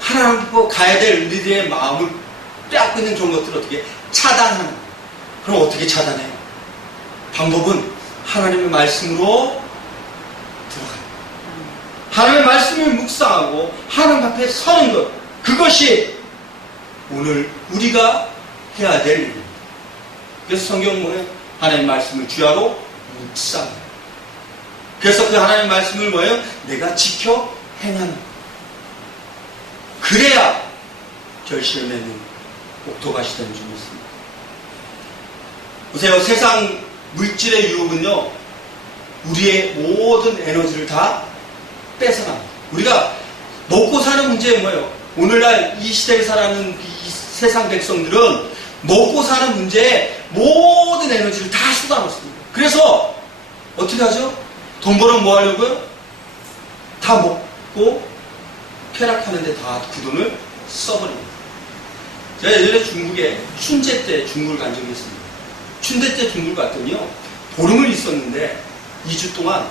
하나님 앞으로 가야 될 우리들의 마음을 빼앗고 있는 그런 것들을 어떻게 차단하는 거예요. 그럼 어떻게 차단해요? 방법은 하나님의 말씀으로 들어가요. 하나님의 말씀을 묵상하고 하나님 앞에 서는 것, 그것이 오늘 우리가 해야 될 일입니다. 그래서 성경은 뭐예요? 하나님의 말씀을 주야로 묵상해요. 그래서 그 하나님의 말씀을 뭐예요? 내가 지켜 행하는 것. 그래야 결실을 맺는 옥토밭이 되는 줄이 있습니다. 보세요. 세상 물질의 유혹은요, 우리의 모든 에너지를 다 뺏어갑니다. 우리가 먹고 사는 문제에 뭐예요? 오늘날 이 시대에 살아가는 이 세상 백성들은 먹고 사는 문제에 모든 에너지를 다 쏟아놓습니다. 그래서 어떻게 하죠? 돈 벌어 뭐 하려고요? 다 먹고 쾌락하는데 다 그 돈을 써버립니다. 제가 예전에 중국에 춘제 때 중국을 간 적이 있습니다. 춘제 때 중국을 갔더니요, 보름을 있었는데 2주 동안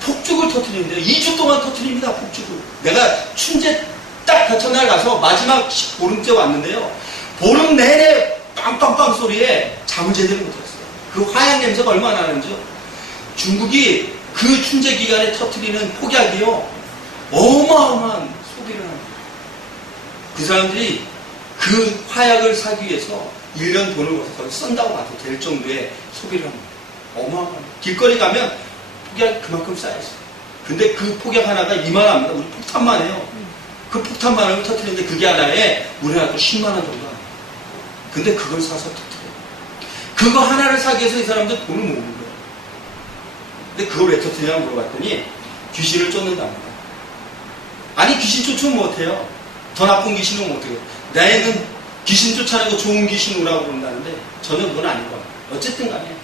폭죽을 터뜨리는데요. 2주 동안 터뜨립니다. 폭죽을. 내가 춘제 딱 첫날 가서 마지막 보름 때 왔는데요. 보름 내내 빵빵빵 소리에 잠을 제대로 못했어요. 그 화약 냄새가 얼마나 나는지요. 중국이 그 춘제 기간에 터뜨리는 폭약이요, 어마어마한 소비를 합니다. 그 사람들이 그 화약을 사기 위해서 1년 돈을 벌어서 쓴다고 봐도 될 정도의 소비를 합니다. 어마어마합니다. 길거리 가면 폭약 그만큼 쌓여있어요. 근데 그 폭약 하나가 이만합니다. 우리 폭탄만 해요. 그 폭탄만을 터뜨리는데 그게 하나에 우리나라 또 10만 원 정도 합니다. 근데 그걸 사서 터뜨려요. 그거 하나를 사기 위해서 이 사람들 돈을 모으는 거예요. 근데 그걸 왜 터뜨리냐고 물어봤더니 귀신을 쫓는답니다. 아니, 귀신 쫓으면 못해요. 더 나쁜 귀신은 못해요. 내는 귀신 쫓아내는 거 좋은 귀신 오라고 그런다는데 전혀 그건 아닌 것 같아요. 어쨌든 간에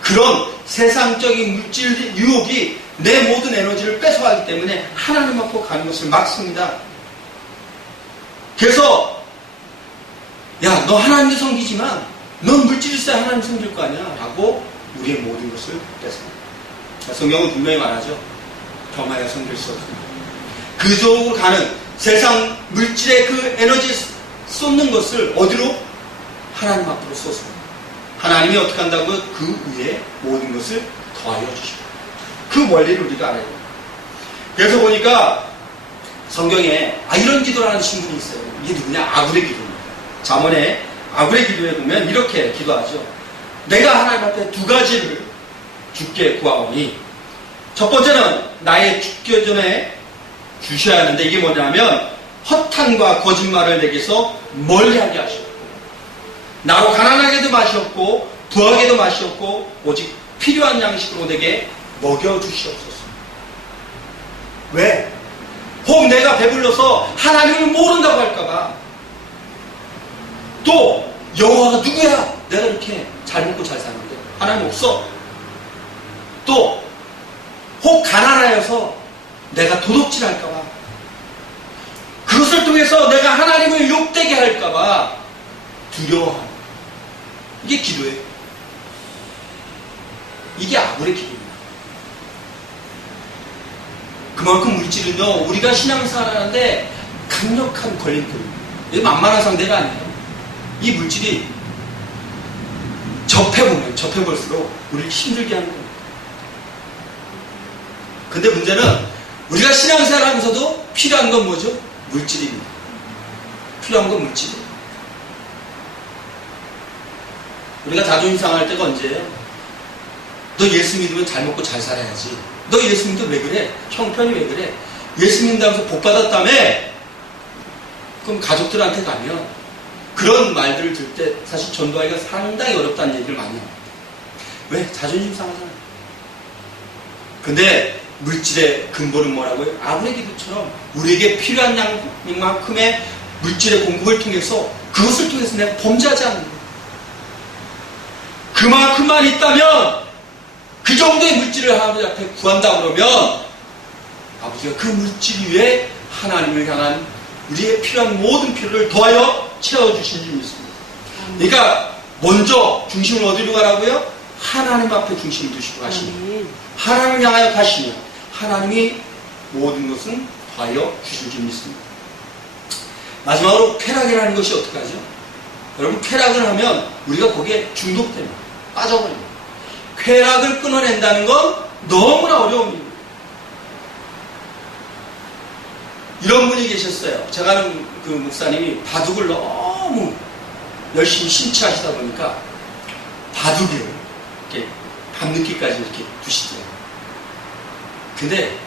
그런 세상적인 물질 유혹이 내 모든 에너지를 뺏어가기 때문에 하나님 앞으로 가는 것을 막습니다. 그래서 야, 너 하나님도 섬기지만 넌 물질이 있어야 하나님 섬길 거 아니야 라고 우리의 모든 것을 뺏어갑니다. 성경은 분명히 말하죠. 겸하여 섬길 수 없습니다. 그 쪽으로 가는 세상 물질의 그 에너지 쏟는 것을 어디로? 하나님 앞으로 쏟습니다. 하나님이 어떻게 한다고요? 그 위에 모든 것을 더하여 주십니다. 그 원리를 우리가 알아야 됩니다. 그래서 보니까 성경에 이런 기도를 하는 신분이 있어요. 이게 누구냐? 아굴의 기도입니다. 잠언에 아굴의 기도에 보면 이렇게 기도하죠. 내가 하나님 앞에 두 가지를 주께 구하오니, 첫 번째는 나의 죽기 전에 주셔야 하는데 이게 뭐냐면 허탄과 거짓말을 내게서 멀리하게 하시고, 나로 가난하게도 마시옵고 부하게도 마시옵고 오직 필요한 양식으로 내게 먹여주시옵소서. 왜? 혹 내가 배불러서 하나님을 모른다고 할까봐. 또 여호와가 누구야? 내가 이렇게 잘 먹고 잘 사는데 하나님 없어. 또 혹 가난하여서 내가 도둑질 할까봐, 그것을 통해서 내가 하나님을 욕되게 할까봐 두려워하는, 이게 기도예요. 이게 아굴의 기도입니다. 그만큼 물질은요, 우리가 신앙생활하는데 강력한 걸림돌입니다. 이게 만만한 상대가 아니에요. 이 물질이 접해볼수록 우리를 힘들게 하는 겁니다. 근데 문제는 우리가 신앙생활 하면서도 필요한 건 뭐죠? 물질입니다. 필요한 건 물질이에요. 우리가 자존심 상할 때가 언제예요? 너 예수 믿으면 잘 먹고 잘 살아야지. 너 예수 믿으면 왜 그래? 형편이 왜 그래? 예수 믿는다면서 복 받았다며? 그럼 가족들한테 가면 그런 말들을 들을 때 사실 전도하기가 상당히 어렵다는 얘기를 많이 합니다. 왜? 자존심 상하잖아요. 근데 물질의 근본은 뭐라고요? 아굴의 기도처럼 우리에게 필요한 양만큼의 물질의 공급을 통해서, 그것을 통해서 내가 범죄하지 않는 거예요. 그만큼만 있다면, 그 정도의 물질을 하나님 앞에 구한다 그러면 아버지가 그 물질 위에 하나님을 향한 우리의 필요한 모든 필요를 더하여 채워주신 줄이 있습니다. 그러니까 먼저 중심을 어디로 가라고요? 하나님 앞에 중심을 두시고 가시니, 하나님을 향하여 가시면 하나님이 모든 것은 더하여 주실 줄 믿습니다. 마지막으로 쾌락이라는 것이 어떻게 하죠? 여러분, 쾌락을 하면 우리가 거기에 중독됩니다. 빠져버립니다. 쾌락을 끊어낸다는 건 너무나 어려운 일입니다. 이런 분이 계셨어요. 제가 아는 그 목사님이 바둑을 너무 열심히 심취하시다 보니까 바둑을 이렇게 밤늦게까지 이렇게 두시더라고요. 근데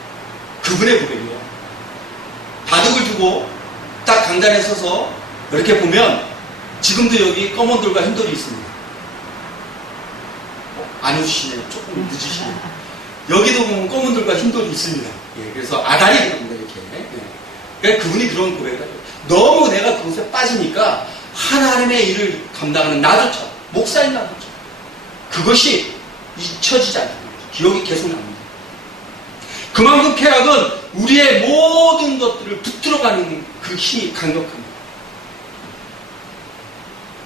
그분의 고백이요. 바둑을 두고 딱 강단에 서서 이렇게 보면 지금도 여기 검은 돌과 흰 돌이 있습니다. 안 웃으시네요. 조금 늦으시네요. 여기도 보면 검은 돌과 흰 돌이 있습니다. 예, 그래서 아다리 겁니다. 이렇게. 예. 그러니까 그분이 그런 고백을 하죠. 너무 내가 그것에 빠지니까 하나님의 일을 감당하는 나조차, 목사인 나조차, 그것이 잊혀지지 않는 거죠. 기억이 계속 납니다. 그만큼 쾌락은 우리의 모든 것들을 붙들어가는 그 힘이 강력합니다.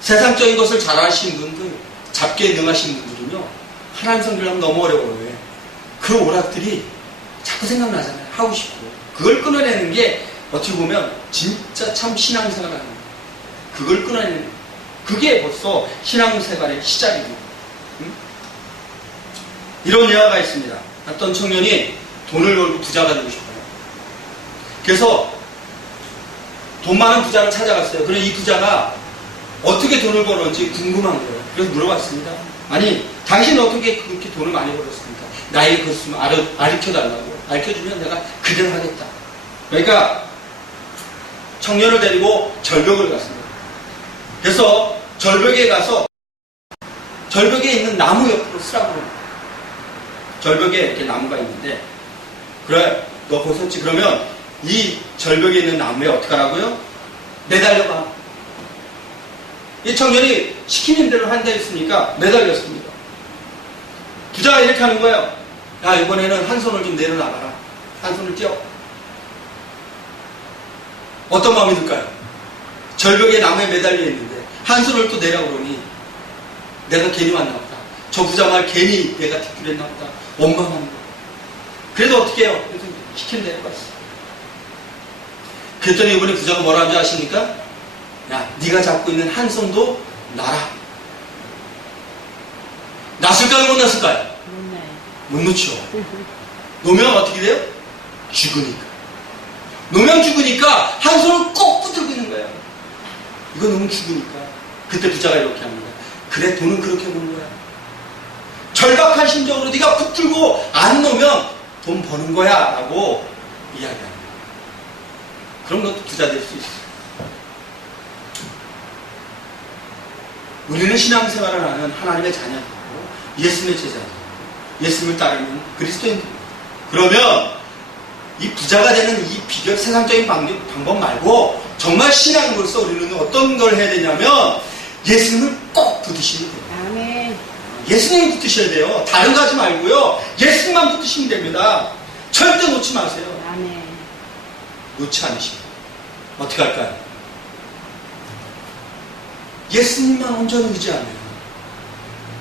세상적인 것을 잘 아시는 분들, 잡기에 능하신 분들은요, 하나님 성경을 하면 너무 어려워요. 그 오락들이 자꾸 생각나잖아요. 하고 싶고. 그걸 끊어내는 게 어떻게 보면 진짜 참 신앙생활 하는 거예요. 그걸 끊어내는 거예요. 그게 벌써 신앙생활의 시작입니다. 이런 예화가 있습니다. 어떤 청년이 돈을 벌고 부자가 되고 싶어요. 그래서 돈 많은 부자를 찾아갔어요. 그래서 이 부자가 어떻게 돈을 벌었는지 궁금한 거예요. 그래서 물어봤습니다. 아니, 당신 어떻게 그렇게 돈을 많이 벌었습니까? 나에게 그것 좀 가르쳐달라고. 가르쳐주면 내가 그대로 하겠다. 그러니까 청년을 데리고 절벽을 갔습니다. 그래서 절벽에 가서 절벽에 있는 나무 옆으로 쓰라고. 절벽에 이렇게 나무가 있는데, 그래, 너 벗었지? 그러면 이 절벽에 있는 나무에 어떻게 하라고요? 매달려봐. 이 청년이 시키는 대로 한다 했으니까 매달렸습니다. 부자가 이렇게 하는 거예요. 야, 이번에는 한 손을 좀 내려놔봐라. 한 손을 띄워. 어떤 마음이 들까요? 절벽에 나무에 매달려 있는데 한 손을 또 내려 그러니 내가 괜히 왔나 보다. 저 부자 말 괜히 내가 듣기로 했나 보다. 원망하는 거예요. 그래도 어떻게 해요? 그래서 시킨 대로 갔어. 그랬더니 이번에 부자가 뭐라 하는지 아십니까? 야, 네가 잡고 있는 한 손도 놔라. 놨을까요? 못 놨을까요? 못 놓죠. 놓으면 어떻게 돼요? 죽으니까. 놓으면 죽으니까 한 손을 꼭 붙들고 있는 거예요. 이거 놓으면 죽으니까. 그때 부자가 이렇게 합니다. 그래, 돈은 그렇게 보는 거야. 절박한 심정으로 네가 붙들고 안 놓으면 돈 버는 거야 라고 이야기합니다. 그럼 너도 부자 될 수 있어. 우리는 신앙생활을 하는 하나님의 자녀들이고 예수님의 제자들이고 예수님을 따르는 그리스도인들입니다. 그러면 이 부자가 되는 이 비결, 세상적인 방법 말고 정말 신앙으로서 우리는 어떤 걸 해야 되냐면 예수님을 꼭 붙드시면 돼요. 아멘. 예수님을 붙드셔야 돼요. 다른 거 하지 말고요. 예수님만 붙드시면 됩니다. 절대 놓지 마세요. 아멘. 놓지 않으시면 어떻게 할까요? 예수님만 온전히 의지하면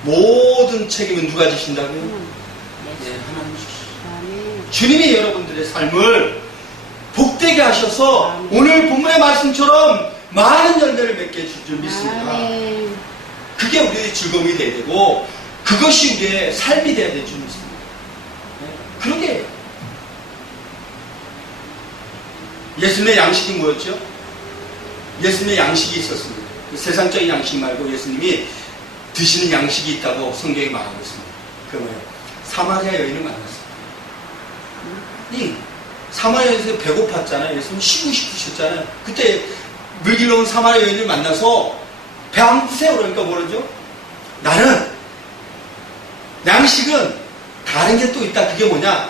모든 책임은 누가 지신다고요? 네, 하나님 주시죠. 아멘. 주님이 여러분들의 삶을 복되게 하셔서 아멘. 오늘 본문의 말씀처럼 많은 열매를 맺게 해줄 줄 믿습니다. 아멘. 그게 우리의 즐거움이 돼야 되고 그것이 우리의 삶이 돼야 될 줄 믿습니다. 네, 그런 게 예수님의 양식이 뭐였죠? 예수님의 양식이 있었습니다. 세상적인 양식 말고 예수님이 드시는 양식이 있다고 성경이 말하고 있습니다. 그게 뭐예요? 사마리아 여인을 만났습니다. 이 사마리아에서 배고팠잖아요. 예수님 쉬고 싶으셨잖아요. 그때 물길로 온 사마리아 여인을 만나서 배 안 고프세요? 그러니까 뭐라죠? 나는 양식은 다른 게 또 있다. 그게 뭐냐?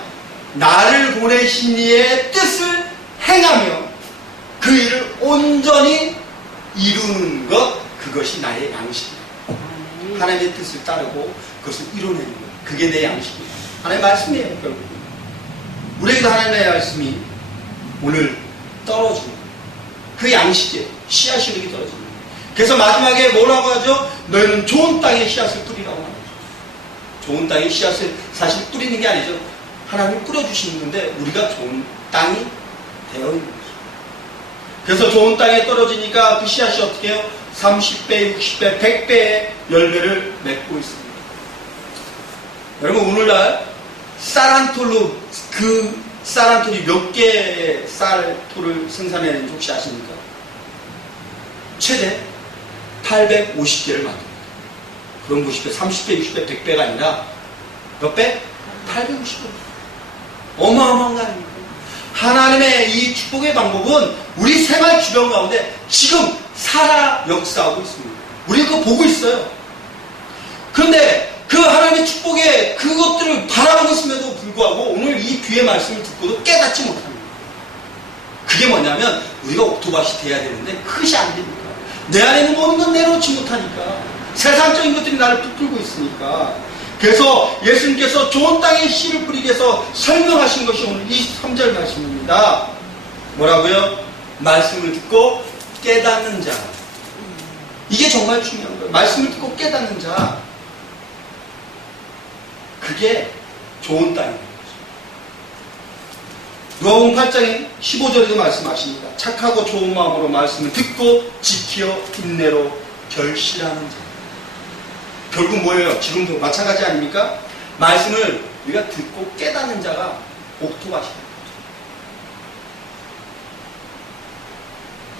나를 보내신 이의 뜻을 행하며 그 일을 온전히 이루는 것, 그것이 나의 양식이다. 하나님의 뜻을 따르고 그것을 이뤄내는 것, 그게 내 양식이에요. 하나님의 말씀이에요. 결국 우리에게도 하나님의 말씀이 오늘 떨어지는 그 양식에 씨앗이 이렇게 떨어지는 거예요. 그래서 마지막에 뭐라고 하죠? 너희는 좋은 땅에 씨앗을 뿌리라고 하죠. 좋은 땅에 씨앗을 사실 뿌리는 게 아니죠. 하나님이 뿌려주시는 건데 우리가 좋은 땅이 되어 있는 거죠. 그래서 좋은 땅에 떨어지니까 그 씨앗이 어떻게 해요? 30배, 60배, 100배의 열매를 맺고 있습니다. 여러분, 오늘날 쌀 한 톨이 몇 개의 쌀톨을 생산해내는지 혹시 아십니까? 최대 850개를 만듭니다. 그럼 보십시오. 30배, 60배, 100배가 아니라 몇 배? 850배. 어마어마한 거 아닙니까? 하나님의 이 축복의 방법은 우리 생활 주변 가운데 지금 살아 역사하고 있습니다. 우리 그거 보고 있어요. 그런데 그 하나님의 축복의 그것들을 바라보고 있음에도 불구하고 오늘 이 귀의 말씀을 듣고도 깨닫지 못합니다. 그게 뭐냐면 우리가 옥토밭이 돼야 되는데 그것이 안 됩니다. 내 안에 있는 모든 건 내놓지 못하니까 세상적인 것들이 나를 붙들고 있으니까. 그래서 예수님께서 좋은 땅에 씨를 뿌리기 위해서 설명하신 것이 오늘 23절 말씀입니다. 뭐라고요? 말씀을 듣고 깨닫는 자. 이게 정말 중요한 거예요. 말씀을 듣고 깨닫는 자. 그게 좋은 땅인 거죠. 누가복음 8장 15절에도 말씀하십니다. 착하고 좋은 마음으로 말씀을 듣고 지켜 인내로 결실하는 자. 결국 뭐예요? 지금도 마찬가지 아닙니까? 말씀을 우리가 듣고 깨닫는 자가 옥토밭이에요.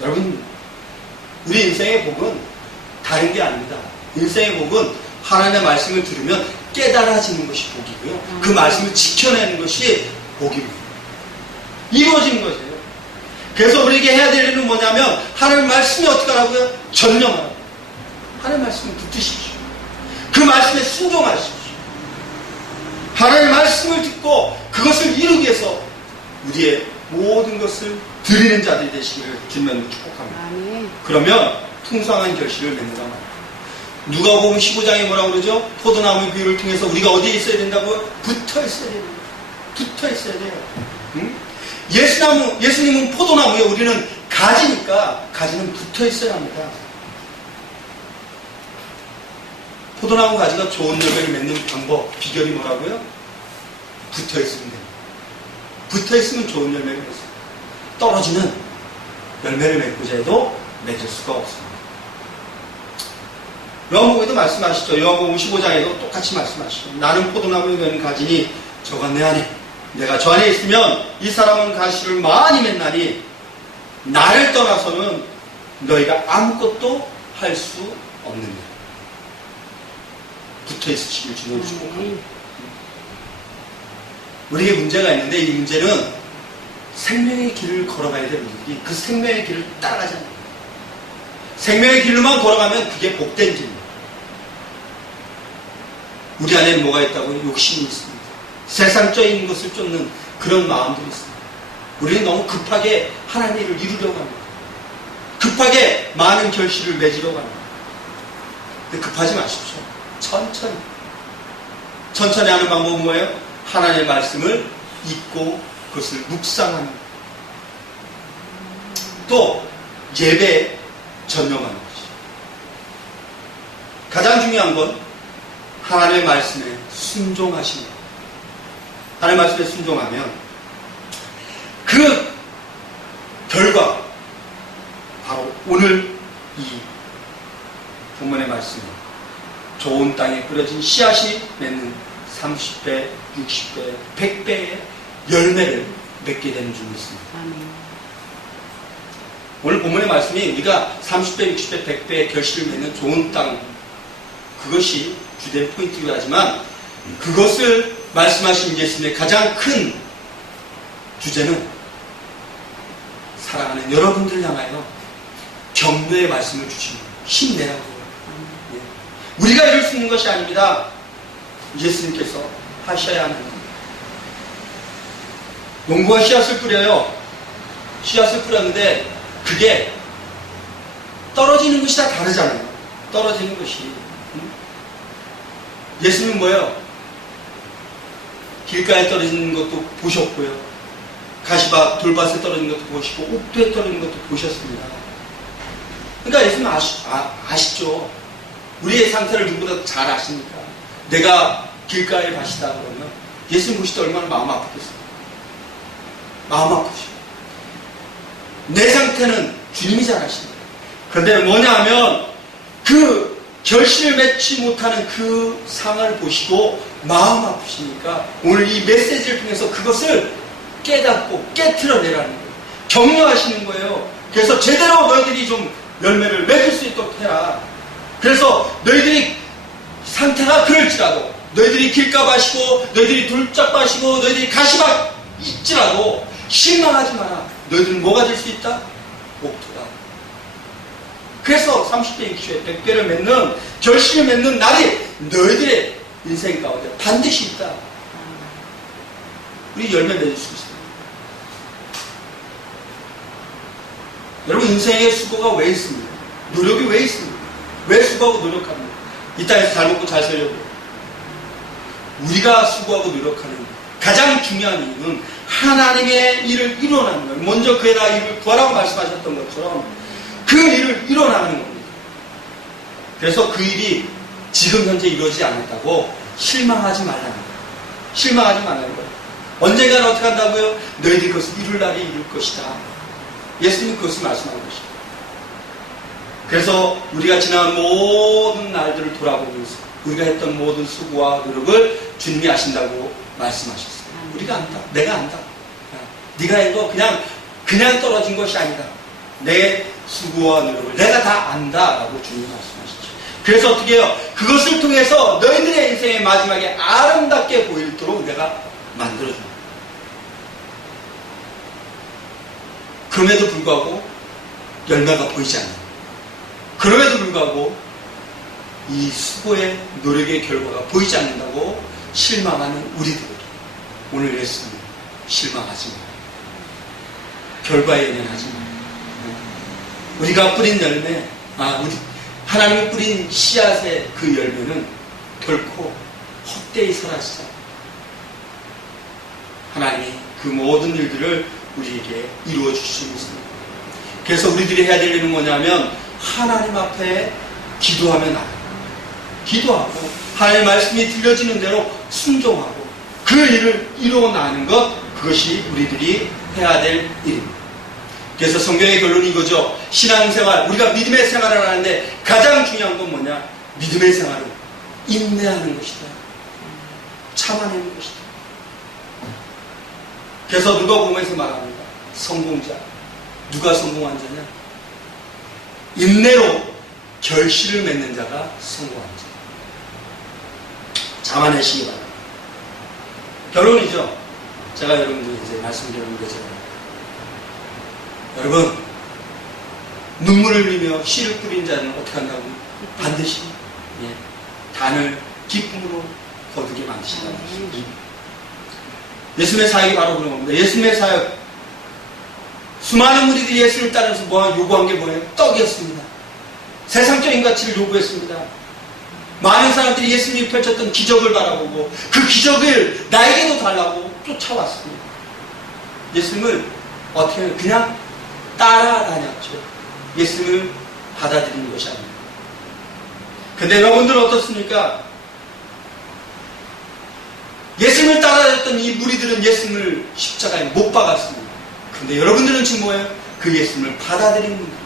여러분, 우리 인생의 복은 다른 게 아닙니다. 인생의 복은 하나님의 말씀을 들으면 깨달아지는 것이 복이고요. 그 말씀을 지켜내는 것이 복입니다. 이루어지는 것이에요. 그래서 우리에게 해야 될 일은 뭐냐면 하나님의 말씀이 어떻게 하라고요? 전념하라고. 하나님의 말씀을 붙드십시오. 그 말씀에 순종하십시오. 하나님의 말씀을 듣고 그것을 이루기 위해서 우리의 모든 것을 드리는 자들이 되시기를 주님으로 축복합니다. 아멘. 그러면 풍성한 결실을 맺는다 말이에요. 누가복음 15장에 뭐라고 그러죠? 포도나무 비유를 통해서 우리가 어디에 있어야 된다고요? 붙어 있어야 돼요. 붙어 있어야 돼요. 응? 예수님은 포도나무에 우리는 가지니까 가지는 붙어 있어야 합니다. 포도나무 가지가 좋은 열매를 맺는 방법, 비결이 뭐라고요? 붙어 있으면 돼요. 붙어 있으면 좋은 열매를 맺어요. 떨어지는 열매를 맺고자 해도 맺을 수가 없습니다. 요한복음에도 말씀하시죠. 요한복음 15장에도 똑같이 말씀하시죠. 나는 포도나무에 되는 가지니 저가 내 안에, 내가 저 안에 있으면 이 사람은 가시를 많이 맺나니 나를 떠나서는 너희가 아무것도 할 수 없느니라. 붙어 있으시길 주님으로 축복합니다. 우리에게 문제가 있는데 이 문제는 생명의 길을 걸어가야 될 우리들이 그 생명의 길을 따라가지 않아요. 생명의 길로만 걸어가면 그게 복된 길입니다. 우리 안에 뭐가 있다고요? 욕심이 있습니다. 세상적인 것을 쫓는 그런 마음들이 있습니다. 우리는 너무 급하게 하나님의 일을 이루려고 합니다. 급하게 많은 결실을 맺으려고 합니다. 근데 급하지 마십시오. 천천히 하는 방법은 뭐예요? 하나님의 말씀을 읽고 그것을 묵상하는 것. 또 예배에 전념하는 것이. 가장 중요한 건 하나님의 말씀에 순종하시는 것. 하나님의 말씀에 순종하면 그 결과 바로 오늘 이 본문의 말씀입니다. 좋은 땅에 뿌려진 씨앗이 맺는 30배, 60배, 100배의 열매를 맺게 되는 줄 믿습니다. 아멘. 오늘 본문의 말씀이 우리가 30배, 60배, 100배의 결실을 맺는 좋은 땅, 그것이 주된 포인트이기도 하지만 그것을 말씀하신 예수님의 가장 큰 주제는 사랑하는 여러분들 향하여 격려의 말씀을 주시는 거예요. 힘내라고. 우리가 이룰 수 있는 것이 아닙니다. 예수님께서 하셔야 하는 겁니다. 농부가 씨앗을 뿌려요. 씨앗을 뿌렸는데 그게 떨어지는 것이 다 다르잖아요. 떨어지는 것이. 예수님은 뭐예요? 길가에 떨어지는 것도 보셨고요. 가시밭, 돌밭에 떨어지는 것도 보시고 옥토에 떨어지는 것도 보셨습니다. 그러니까 예수님은 아시죠? 우리의 상태를 누구보다 잘 아십니까? 내가 길가에 밭이다 그러면 예수님 보실 때 얼마나 마음 아프겠어요? 마음 아프죠. 내 상태는 주님이 잘 아십니다. 그런데 뭐냐 하면 그 결실을 맺지 못하는 그 상을 보시고 마음 아프시니까 오늘 이 메시지를 통해서 그것을 깨닫고 깨트려내라는 거예요. 격려하시는 거예요. 그래서 제대로 너희들이 좀 열매를 맺을 수 있도록 해라. 그래서 너희들이 상태가 그럴지라도, 너희들이 길가 마시고 너희들이 둘짝 마시고 너희들이 가시밭 있지라도 실망하지 마라. 너희들은 뭐가 될 수 있다? 옥토다. 그래서 30배, 60배, 100배를 맺는, 결실을 맺는 날이 너희들의 인생 가운데 반드시 있다. 우리 열매 맺을 수 있습니다. 여러분, 인생의 수고가 왜 있습니까? 노력이 왜 있습니까? 왜 수고하고 노력합니까? 이 땅에서 잘 먹고 잘 살려고. 우리가 수고하고 노력하는 가장 중요한 이유는 하나님의 일을 이뤄나는 거예요. 먼저 그에다 일을 구하라고 말씀하셨던 것처럼 그 일을 이뤄나가는 겁니다. 그래서 그 일이 지금 현재 이루어지지 않았다고 실망하지 말라는 거예요. 실망하지 말라는 거예요. 언젠가는 어떻게 한다고요? 너희들이 그것을 이룰 날이 이룰 것이다. 예수님이 그것을 말씀하는 것이다. 그래서 우리가 지난 모든 날들을 돌아보면서 우리가 했던 모든 수고와 노력을 주님이 아신다고 말씀하셨어요. 우리가 안다. 내가 안다. 네가 해도 그냥 떨어진 것이 아니다. 내 수고와 노력을 내가 다 안다라고 주님이 말씀하시죠. 그래서 어떻게 해요? 그것을 통해서 너희들의 인생의 마지막에 아름답게 보이도록 내가 만들어줍니다. 그럼에도 불구하고 열매가 보이지 않는, 그럼에도 불구하고 이 수고의 노력의 결과가 보이지 않는다고 실망하는 우리들에게 오늘 예수님 실망하지 마. 결과에 연연하지 마. 우리가 뿌린 열매, 하나님이 뿌린 씨앗의 그 열매는 결코 헛되이 사라지지 않아. 하나님이 그 모든 일들을 우리에게 이루어 주시고 있습니다. 그래서 우리들이 해야 될 일은 뭐냐면 하나님 앞에 기도하면 안 돼요. 기도하고 하나님의 말씀이 들려지는 대로 순종하고 그 일을 이루어나가는 것, 그것이 우리들이 해야 될 일입니다. 그래서 성경의 결론이 이거죠. 신앙생활, 우리가 믿음의 생활을 하는데 가장 중요한 건 뭐냐? 믿음의 생활은 인내하는 것이다. 참아내는 것이다. 그래서 누가복음에서 말합니다. 성공자. 누가 성공한 자냐? 인내로 결실을 맺는 자가 성공한 자. 참아내시기 바랍니다. 결론이죠. 제가 여러분들 이제 말씀드리는 거죠. 여러분, 눈물을 흘리며 씨를 뿌린 자는 어떻게 한다고? 반드시 단을 기쁨으로 거두게 만드신다는 것입니다. 예수님의 사역이 바로 그런 겁니다. 예수님의 사역, 수많은 무리들이 예수를 따라서 요구한 게 뭐예요? 떡이었습니다. 세상적인 가치를 요구했습니다. 많은 사람들이 예수님이 펼쳤던 기적을 바라보고 그 기적을 나에게도 달라고 쫓아왔습니다. 예수님을 어떻게 그냥 따라다녔죠. 예수님을 받아들이는 것이 아닙니다. 근데 여러분들은 어떻습니까? 예수님을 따라다녔던 이 무리들은 예수님을 십자가에 못 박았습니다. 근데 여러분들은 지금 뭐예요? 그 예수님을 받아들이는 분들.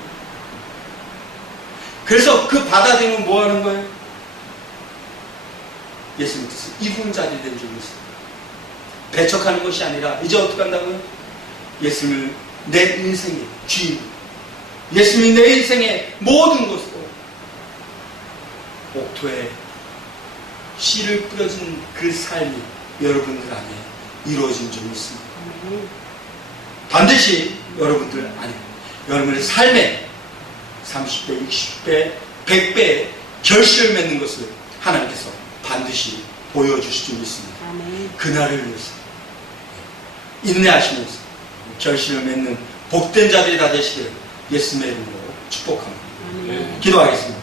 그래서 그 받아들이면 뭐 하는 거예요? 예수님 뜻을 이룬 자들이 된 줄을 믿습니다. 배척하는 것이 아니라 이제 어떻게 한다고요? 예수님을 내 인생의 주인, 예수님이 내 인생의 모든 것으로 옥토에 씨를 뿌려준 그 삶이 여러분들 안에 이루어진 줄 믿습니다. 반드시 여러분들 안에 여러분의 삶에 30배, 60배, 100배의 결실을 맺는 것을 하나님께서 반드시 보여주실 줄 믿습니다. 그날을 위해서 인내하시면서 결실을 맺는 복된 자들이 다 되시기를 예수님의 이름으로 축복합니다. 기도하겠습니다.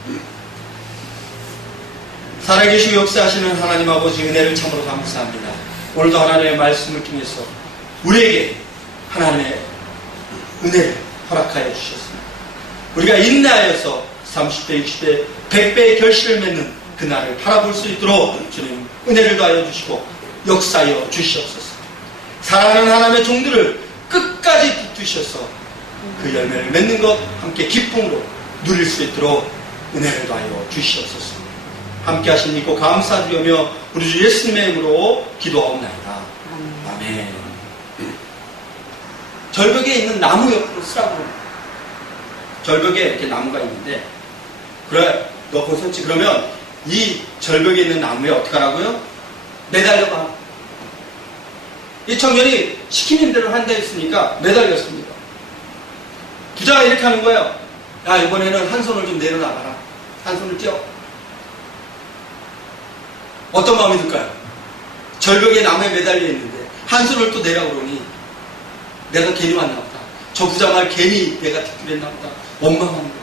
살아계시고 역사하시는 하나님 아버지 은혜를 참으로 감사합니다. 오늘도 하나님의 말씀을 통해서 우리에게 하나님의 은혜를 허락하여 주셨습니다. 우리가 인내하여서 30배, 60배, 100배의 결실을 맺는 그날을 바라볼 수 있도록 주님 은혜를 더하여 주시고 역사하여 주시옵소서. 사랑하는 하나님의 종들을 끝까지 붙드셔서 그 열매를 맺는 것 함께 기쁨으로 누릴 수 있도록 은혜를 더하여 주시옵소서. 함께 하신 믿고 감사드리며 우리 주 예수님의 이름으로 기도하옵나이다. 아멘. 절벽에 있는 나무 옆으로 쓰라고. 절벽에 이렇게 나무가 있는데, 그래, 너 벗었지? 그러면 이 절벽에 있는 나무에 어떻게 하라고요? 매달려봐. 이 청년이 시키는 대로 한다 했으니까 매달렸습니다. 부자가 이렇게 하는 거예요. 야, 이번에는 한 손을 좀 내려놔봐라. 한 손을 띄워. 어떤 마음이 들까요? 절벽에 나무에 매달려 있는데 한 손을 또 내라 그러니 내가 괜히 왔나 보다. 저 부자 말 괜히 내가 듣기로 했나 보다. 원망하는 거예요.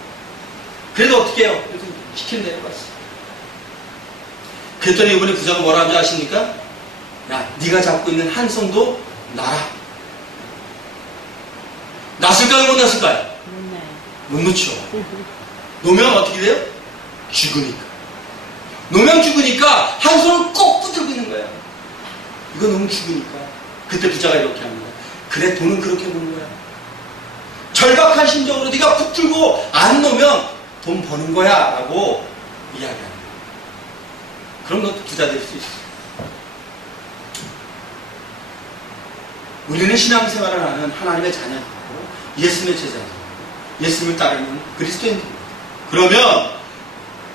그래도 어떻게 해요? 그래서 시키는 대로 갔어. 그랬더니 이번에 부자가 뭐라 하는지 아십니까? 야, 네가 잡고 있는 한 손도 놔라. 놨을까요? 못 놨을까요? 못 놓죠. 놓으면 어떻게 돼요? 죽으니까. 놓으면 죽으니까 한 손을 꼭 붙들고 있는 거예요. 이거 너무 죽으니까. 그때 부자가 이렇게 합니다. 그래, 돈은 그렇게 버는 거야. 절박한 심정으로 네가 붙들고 안 놓으면 돈 버는 거야 라고 이야기합니다. 그럼 너 부자 될 수 있어. 우리는 신앙생활을 하는 하나님의 자녀이고 예수님의 제자이고 예수님을 따르는 그리스도인들입니다. 그러면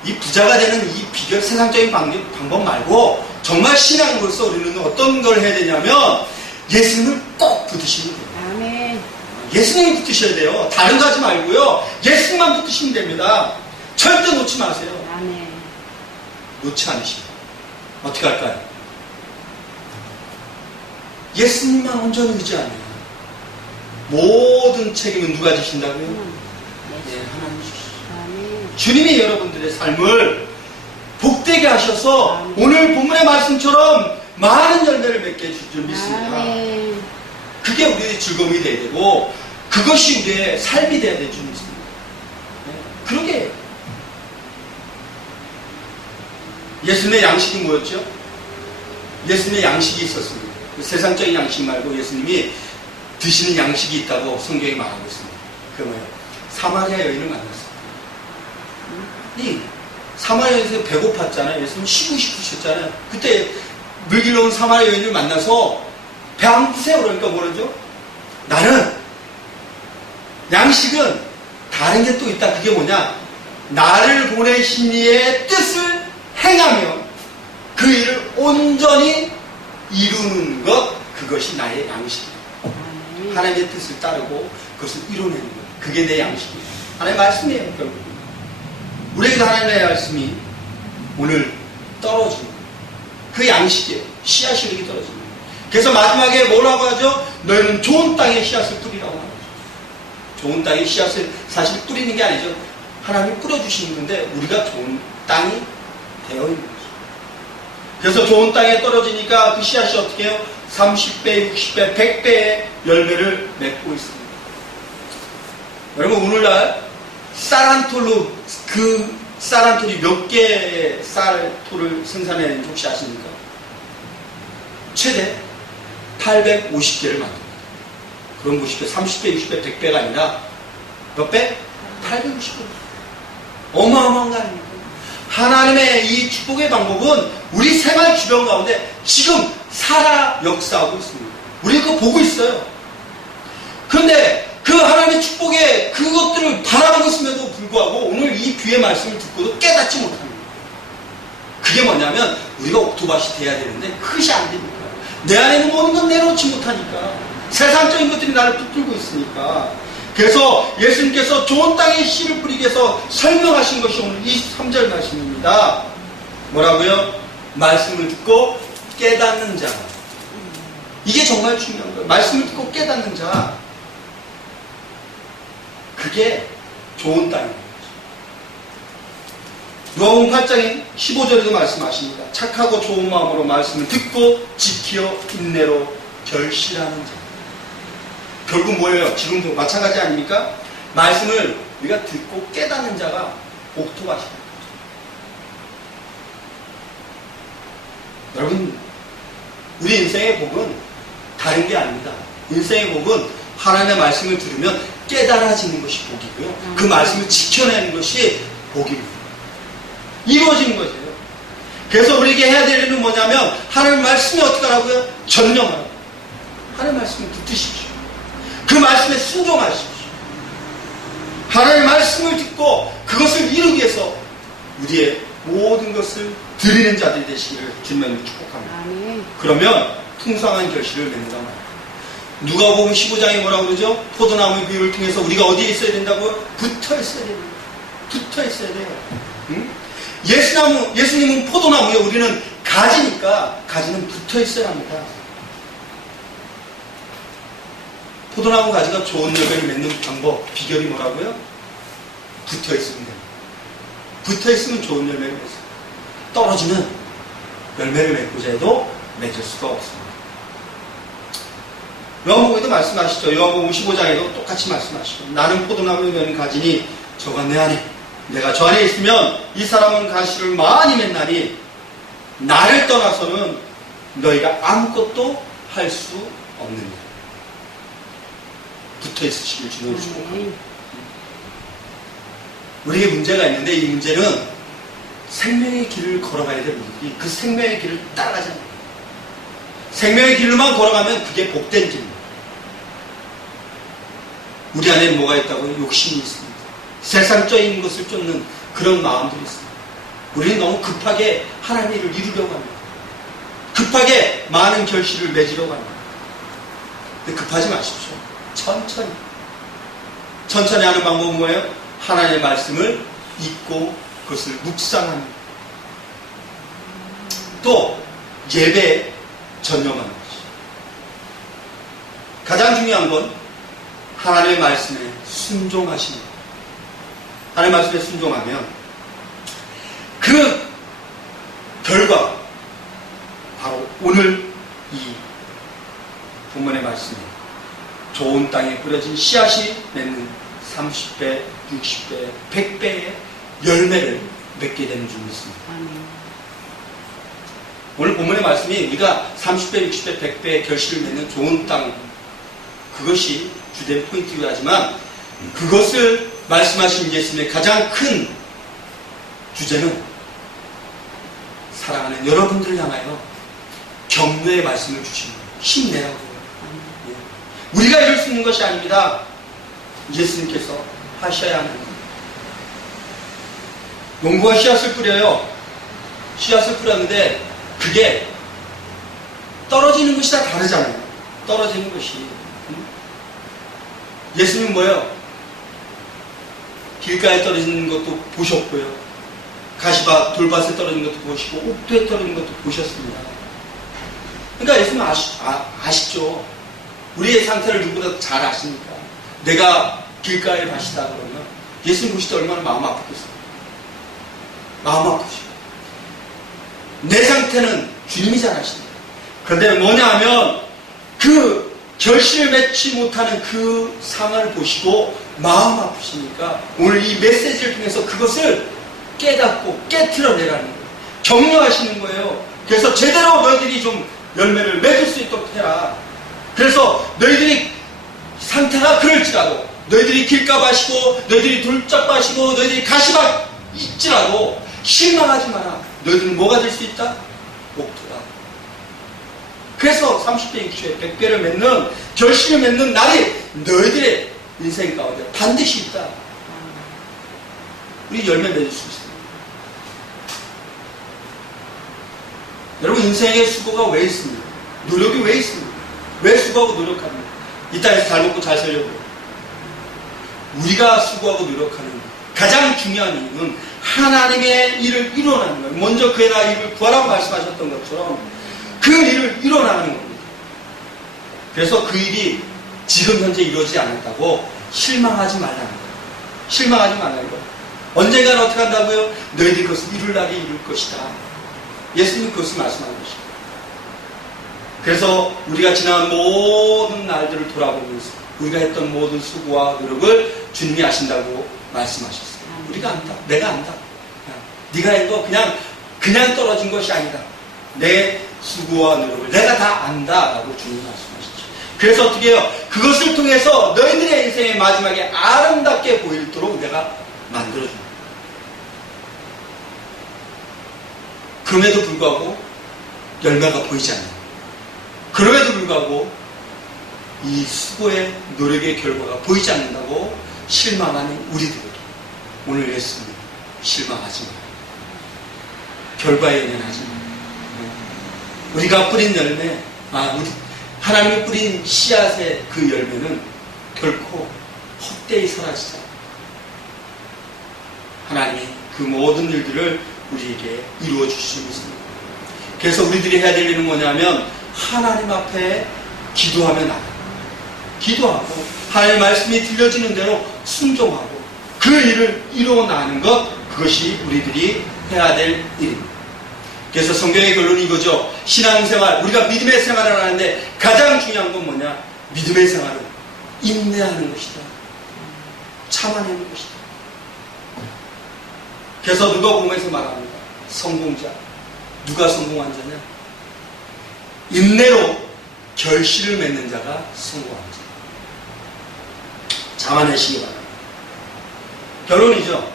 이 부자가 되는 이 비결, 세상적인 방법 말고 정말 신앙으로서 우리는 어떤 걸 해야 되냐면 예수님을 꼭 붙으시면 돼요. 아멘. 예수님을 붙으셔야 돼요. 다른 거 하지 말고요. 예수님만 붙으시면 됩니다. 절대 놓지 마세요. 아멘. 놓지 않으시면 어떻게 할까요? 예수님만 온전히 의지하면 모든 책임은 누가 지신다고요? 네, 하나님 주시죠. 아멘. 주님이 여러분들의 삶을 복되게 하셔서 아멘. 오늘 본문의 말씀처럼 많은 열매를 맺게 해줄 줄 믿습니다. 아멘. 그게 우리의 즐거움이 돼야 되고 그것이 우리의 삶이 돼야 될 줄 믿습니다. 네, 그러게 예수님의 양식이 뭐였죠? 예수님의 양식이 있었습니다. 세상적인 양식 말고 예수님이 드시는 양식이 있다고 성경이 말하고 있습니다. 그게 뭐예요? 사마리아 여인을 만났습니다. 이 사마리아 여인에서 배고팠잖아요. 예수님 쉬고 싶으셨잖아요. 그때 물길로 온 사마리아 여인을 만나서 배 안 고프세요? 그러니까 뭐라죠? 나는 양식은 다른 게 또 있다. 그게 뭐냐? 나를 보내신 이의 뜻을 행하며 그 일을 온전히 이루는 것, 그것이 나의 양식이다. 아멘. 하나님의 뜻을 따르고 그것을 이뤄내는 것, 그게 내 양식이에요. 하나님의 말씀이에요. 결국 우리에게도 하나님의 말씀이 오늘 떨어지는 그 양식이에요. 씨앗이 이렇게 떨어지는 거예요. 그래서 마지막에 뭐라고 하죠? 너희는 좋은 땅에 씨앗을 뿌리라고 하죠. 좋은 땅에 씨앗을 사실 뿌리는 게 아니죠. 하나님이 뿌려주시는 건데 우리가 좋은 땅이 되어 있는 거죠. 그래서 좋은 땅에 떨어지니까 그 씨앗이 어떻게 해요? 30배, 60배, 100배의 열매를 맺고 있습니다. 여러분 오늘날 쌀한톨로 그 쌀한톨이 몇 개의 쌀톨을 생산해내는지 혹시 아십니까? 최대 850개를 만듭니다. 그럼 보십시오. 30배, 60배, 100배가 아니라 몇 배? 850배. 어마어마한 거 아닙니까? 하나님의 이 축복의 방법은 우리 생활 주변 가운데 지금 살아 역사하고 있습니다. 우리 그거 보고 있어요. 그런데 그 하나님의 축복의 그것들을 바라보고 있음에도 불구하고 오늘 이 귀의 말씀을 듣고도 깨닫지 못합니다. 그게 뭐냐면 우리가 옥토밭이 돼야 되는데 그것이 안 됩니다. 내 안에 있는 모든 건 내놓지 못하니까 세상적인 것들이 나를 붙들고 있으니까. 그래서 예수님께서 좋은 땅에 씨를 뿌리기 위해서 설명하신 것이 오늘 23절 말씀입니다. 뭐라고요? 말씀을 듣고 깨닫는 자. 이게 정말 중요한 거예요. 말씀을 듣고 깨닫는 자. 그게 좋은 땅인 거죠. 누가복음 8장 15절에도 말씀하십니다. 착하고 좋은 마음으로 말씀을 듣고 지켜 인내로 결실하는 자. 결국 뭐예요? 지금도 마찬가지 아닙니까? 말씀을 우리가 듣고 깨닫는 자가 옥토밭입니다. 여러분, 우리 인생의 복은 다른 게 아닙니다. 인생의 복은 하나님의 말씀을 들으면 깨달아지는 것이 복이고요. 그 말씀을 지켜내는 것이 복입니다. 이루어지는 거죠. 그래서 우리에게 해야 될 일은 뭐냐면 하나님 말씀이 어떻게 하라고요? 전념하라고. 하나님 말씀에 붙으십시오. 그 말씀에 순종하십시오. 하나님의 말씀을 듣고 그것을 이루기 위해서 우리의 모든 것을 드리는 자들이 되시기를 주님을 축복합니다. 아멘. 그러면 풍성한 결실을 맺는다 말이에요. 누가복음 15장에 뭐라고 그러죠? 포도나무 비유를 통해서 우리가 어디에 있어야 된다고요? 붙어 있어야 돼요. 붙어 있어야 돼요. 응? 예수님은 포도나무예요. 우리는 가지니까 가지는 붙어 있어야 합니다. 포도나무 가지가 좋은 열매를 맺는 방법, 비결이 뭐라고요? 붙어 있으면 됩니다. 붙어 있으면 좋은 열매를 맺어요. 떨어지면 열매를 맺고자 해도 맺을 수가 없습니다. 요한복음에도 말씀하시죠. 요한복음 15장에도 똑같이 말씀하시죠. 나는 포도나무에 매는 가지니 저가 내 안에, 내가 저 안에 있으면 이 사람은 가시를 많이 맺나니 나를 떠나서는 너희가 아무것도 할 수 없느니라. 붙어 있으시길 주님을 축복합니다. 우리에게 문제가 있는데 이 문제는 생명의 길을 걸어가야 될 우리들이 그 생명의 길을 따라가지 않아요. 생명의 길로만 걸어가면 그게 복된 길입니다. 우리 안에 뭐가 있다고요? 욕심이 있습니다. 세상적인 것을 쫓는 그런 마음들이 있습니다. 우리는 너무 급하게 하나님의 일을 이루려고 합니다. 급하게 많은 결실을 맺으려고 합니다. 근데 급하지 마십시오. 천천히 하는 방법은 뭐예요? 하나님의 말씀을 읽고 그것을 묵상합니다. 또 예배에 전념하는 것이죠. 가장 중요한 건 하나님의 말씀에 순종하십니다. 하나님의 말씀에 순종하면 그 결과 바로 오늘 이 본문의 말씀입니다. 좋은 땅에 뿌려진 씨앗이 맺는 30배, 60배, 100배의 열매를 맺게 되는 줄 믿습니다. 오늘 본문의 말씀이 우리가 30배, 60배, 100배의 결실을 맺는 좋은 땅, 그것이 주된 포인트이긴 하지만 그것을 말씀하신 예수님의 가장 큰 주제는 사랑하는 여러분들을 향하여 격려의 말씀을 주시는 거예요. 힘내라고. 우리가 이룰 수 있는 것이 아닙니다. 예수님께서 하셔야 하는 겁니다. 농부가 씨앗을 뿌려요. 씨앗을 뿌렸는데 그게 떨어지는 것이 다 다르잖아요. 떨어지는 것이. 예수님은 뭐예요? 길가에 떨어지는 것도 보셨고요. 가시밭, 돌밭에 떨어지는 것도 보시고 옥토에 떨어지는 것도 보셨습니다. 그러니까 예수님은 아시죠. 우리의 상태를 누구보다 잘 아시니까. 내가 길가에 밭이다 그러면 예수님 보실 때 얼마나 마음 아프겠어요. 마음 아프죠. 내 상태는 주님이 잘 아십니다. 그런데 뭐냐 하면 그 결실을 맺지 못하는 그 상을 보시고 마음 아프시니까 오늘 이 메시지를 통해서 그것을 깨닫고 깨트려내라는 거예요. 격려하시는 거예요. 그래서 제대로 너희들이 좀 열매를 맺을 수 있도록 해라. 그래서 너희들이 상태가 그럴지라도 너희들이 길가밭이고 너희들이 돌짝밭이고 너희들이 가시밭 있지라도 실망하지 마라. 너희들은 뭐가 될 수 있다? 옥토다. 그래서 30배, 60배, 100배를 맺는 결실을 맺는 날이 너희들의 인생 가운데 반드시 있다. 우리 열매 맺을 수 있습니다. 여러분 인생의 수고가 왜 있습니까? 노력이 왜 있습니까? 왜 수고하고 노력합니까? 이 땅에서 잘 먹고 잘 살려고요. 우리가 수고하고 노력하는 가장 중요한 이유는 하나님의 일을 이뤄나는 거예요. 먼저 그의 나라 일을 구하라고 말씀하셨던 것처럼 그 일을 이뤄나가는 겁니다. 그래서 그 일이 지금 현재 이루어지지 않았다고 실망하지 말라는 거예요. 실망하지 말라는 거예요. 언젠가는 어떻게 한다고요? 너희들이 그것을 이룰 날이 이룰 것이다. 예수님이 그것을 말씀하는 것입니다. 그래서 우리가 지난 모든 날들을 돌아보면서 우리가 했던 모든 수고와 노력을 주님이 아신다고 말씀하셨어요. 우리가 안다. 내가 안다. 네가 한 거 그냥 떨어진 것이 아니다. 내 수고와 노력을 내가 다 안다라고 주님이 말씀하시죠. 그래서 어떻게 해요? 그것을 통해서 너희들의 인생의 마지막에 아름답게 보이도록 내가 만들어줍니다. 그럼에도 불구하고 열매가 보이지 않는, 그럼에도 불구하고 이 수고의 노력의 결과가 보이지 않는다고 실망하는 우리들에게 오늘 예수님 실망하지 마요. 결과에 연연하지 마요. 우리가 뿌린 열매, 하나님이 뿌린 씨앗의 그 열매는 결코 헛되이 사라지지 않아요. 하나님이 그 모든 일들을 우리에게 이루어 주시고 있습니다. 그래서 우리들이 해야 될 일은 뭐냐면 하나님 앞에 기도하며 나가요. 기도하고 하나님의 말씀이 들려지는 대로 순종하고 그 일을 이루어나가는 것, 그것이 우리들이 해야 될 일입니다. 그래서 성경의 결론이 이거죠. 신앙생활, 우리가 믿음의 생활을 하는데 가장 중요한 건 뭐냐? 믿음의 생활은 인내하는 것이다. 참아내는 것이다. 그래서 누가복음에서 말합니다. 성공자. 누가 성공한 자냐? 인내로 결실을 맺는 자가 성공한 자. 참아내시기 바랍니다. 결론이죠.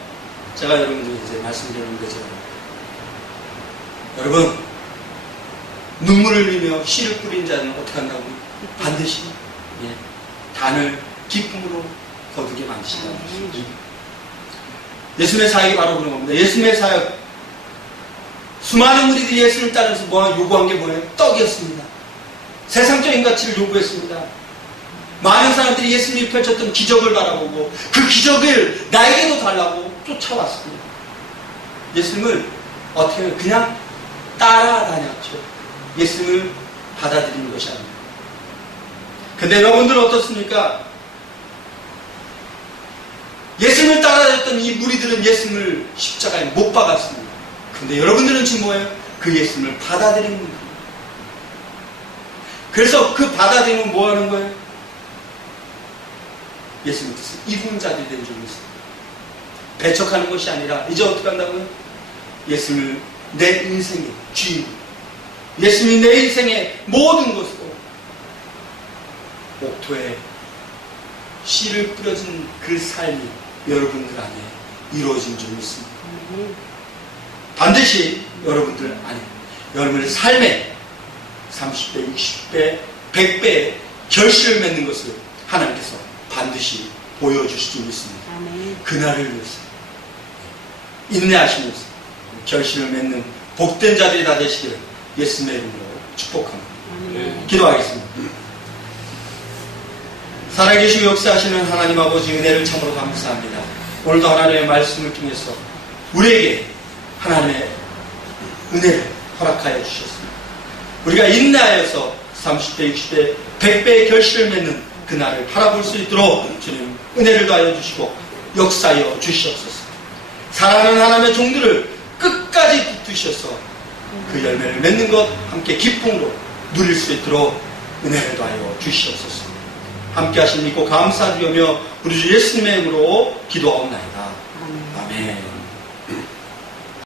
제가 여러분들 이제 말씀드리는 거죠. 여러분, 눈물을 흘리며 씨를 뿌린 자는 어떻게 한다고? 반드시 단을 기쁨으로 거두게 만드신다고. 예수님의 사역이 바로 그런 겁니다. 예수님의 사역, 수많은 우리들이 예수님을 따르면서 요구한 게 뭐예요? 떡이었습니다. 세상적인 가치를 요구했습니다. 많은 사람들이 예수님이 펼쳤던 기적을 바라보고 그 기적을 나에게도 달라고 쫓아왔습니다. 예수님을 어떻게 해요? 그냥 따라다녔죠. 예수님을 받아들이는 것이 아닙니다. 근데 여러분들은 어떻습니까? 예수님을 따라다녔던 이 무리들은 예수님을 십자가에 못 박았습니다. 근데 여러분들은 지금 뭐예요? 그 예수님을 받아들이는 거예요. 그래서 그 받아들이면 뭐 하는 거예요? 예수님 뜻을 이루는 자들이 된 줄을 믿습니다. 배척하는 것이 아니라 이제 어떻게 한다고요? 예수님을 내 인생의 주인, 예수님이 내 인생의 모든 것으로 옥토에 씨를 뿌려진 그 삶이 여러분들 안에 이루어진 줄 믿습니다. 반드시 여러분들 안에 여러분의 삶에 30배, 60배, 100배의 결실을 맺는 것을 하나님께서 반드시 보여주실 줄 믿습니다. 그날을 위해서 인내하시면서 결실을 맺는 복된 자들이 다 되시기를 예수님의 이름으로 축복합니다. 기도하겠습니다. 살아계시고 역사하시는 하나님 아버지 은혜를 참으로 감사합니다. 오늘도 하나님의 말씀을 통해서 우리에게 하나님의 은혜를 허락하여 주셨습니다. 우리가 인내하여서 30배, 60배, 100배의 결실을 맺는 그날을 바라볼 수 있도록 주님 은혜를 더하여 주시고 역사하여 주시옵소서. 사랑하는 하나님의 종들을 끝까지 붙드셔서 그 열매를 맺는 것 함께 기쁨으로 누릴 수 있도록 은혜를 더하여 주시옵소서. 함께 하신 믿고 감사드리며 우리 주 예수님의 이름으로 기도하옵나이다. 아멘.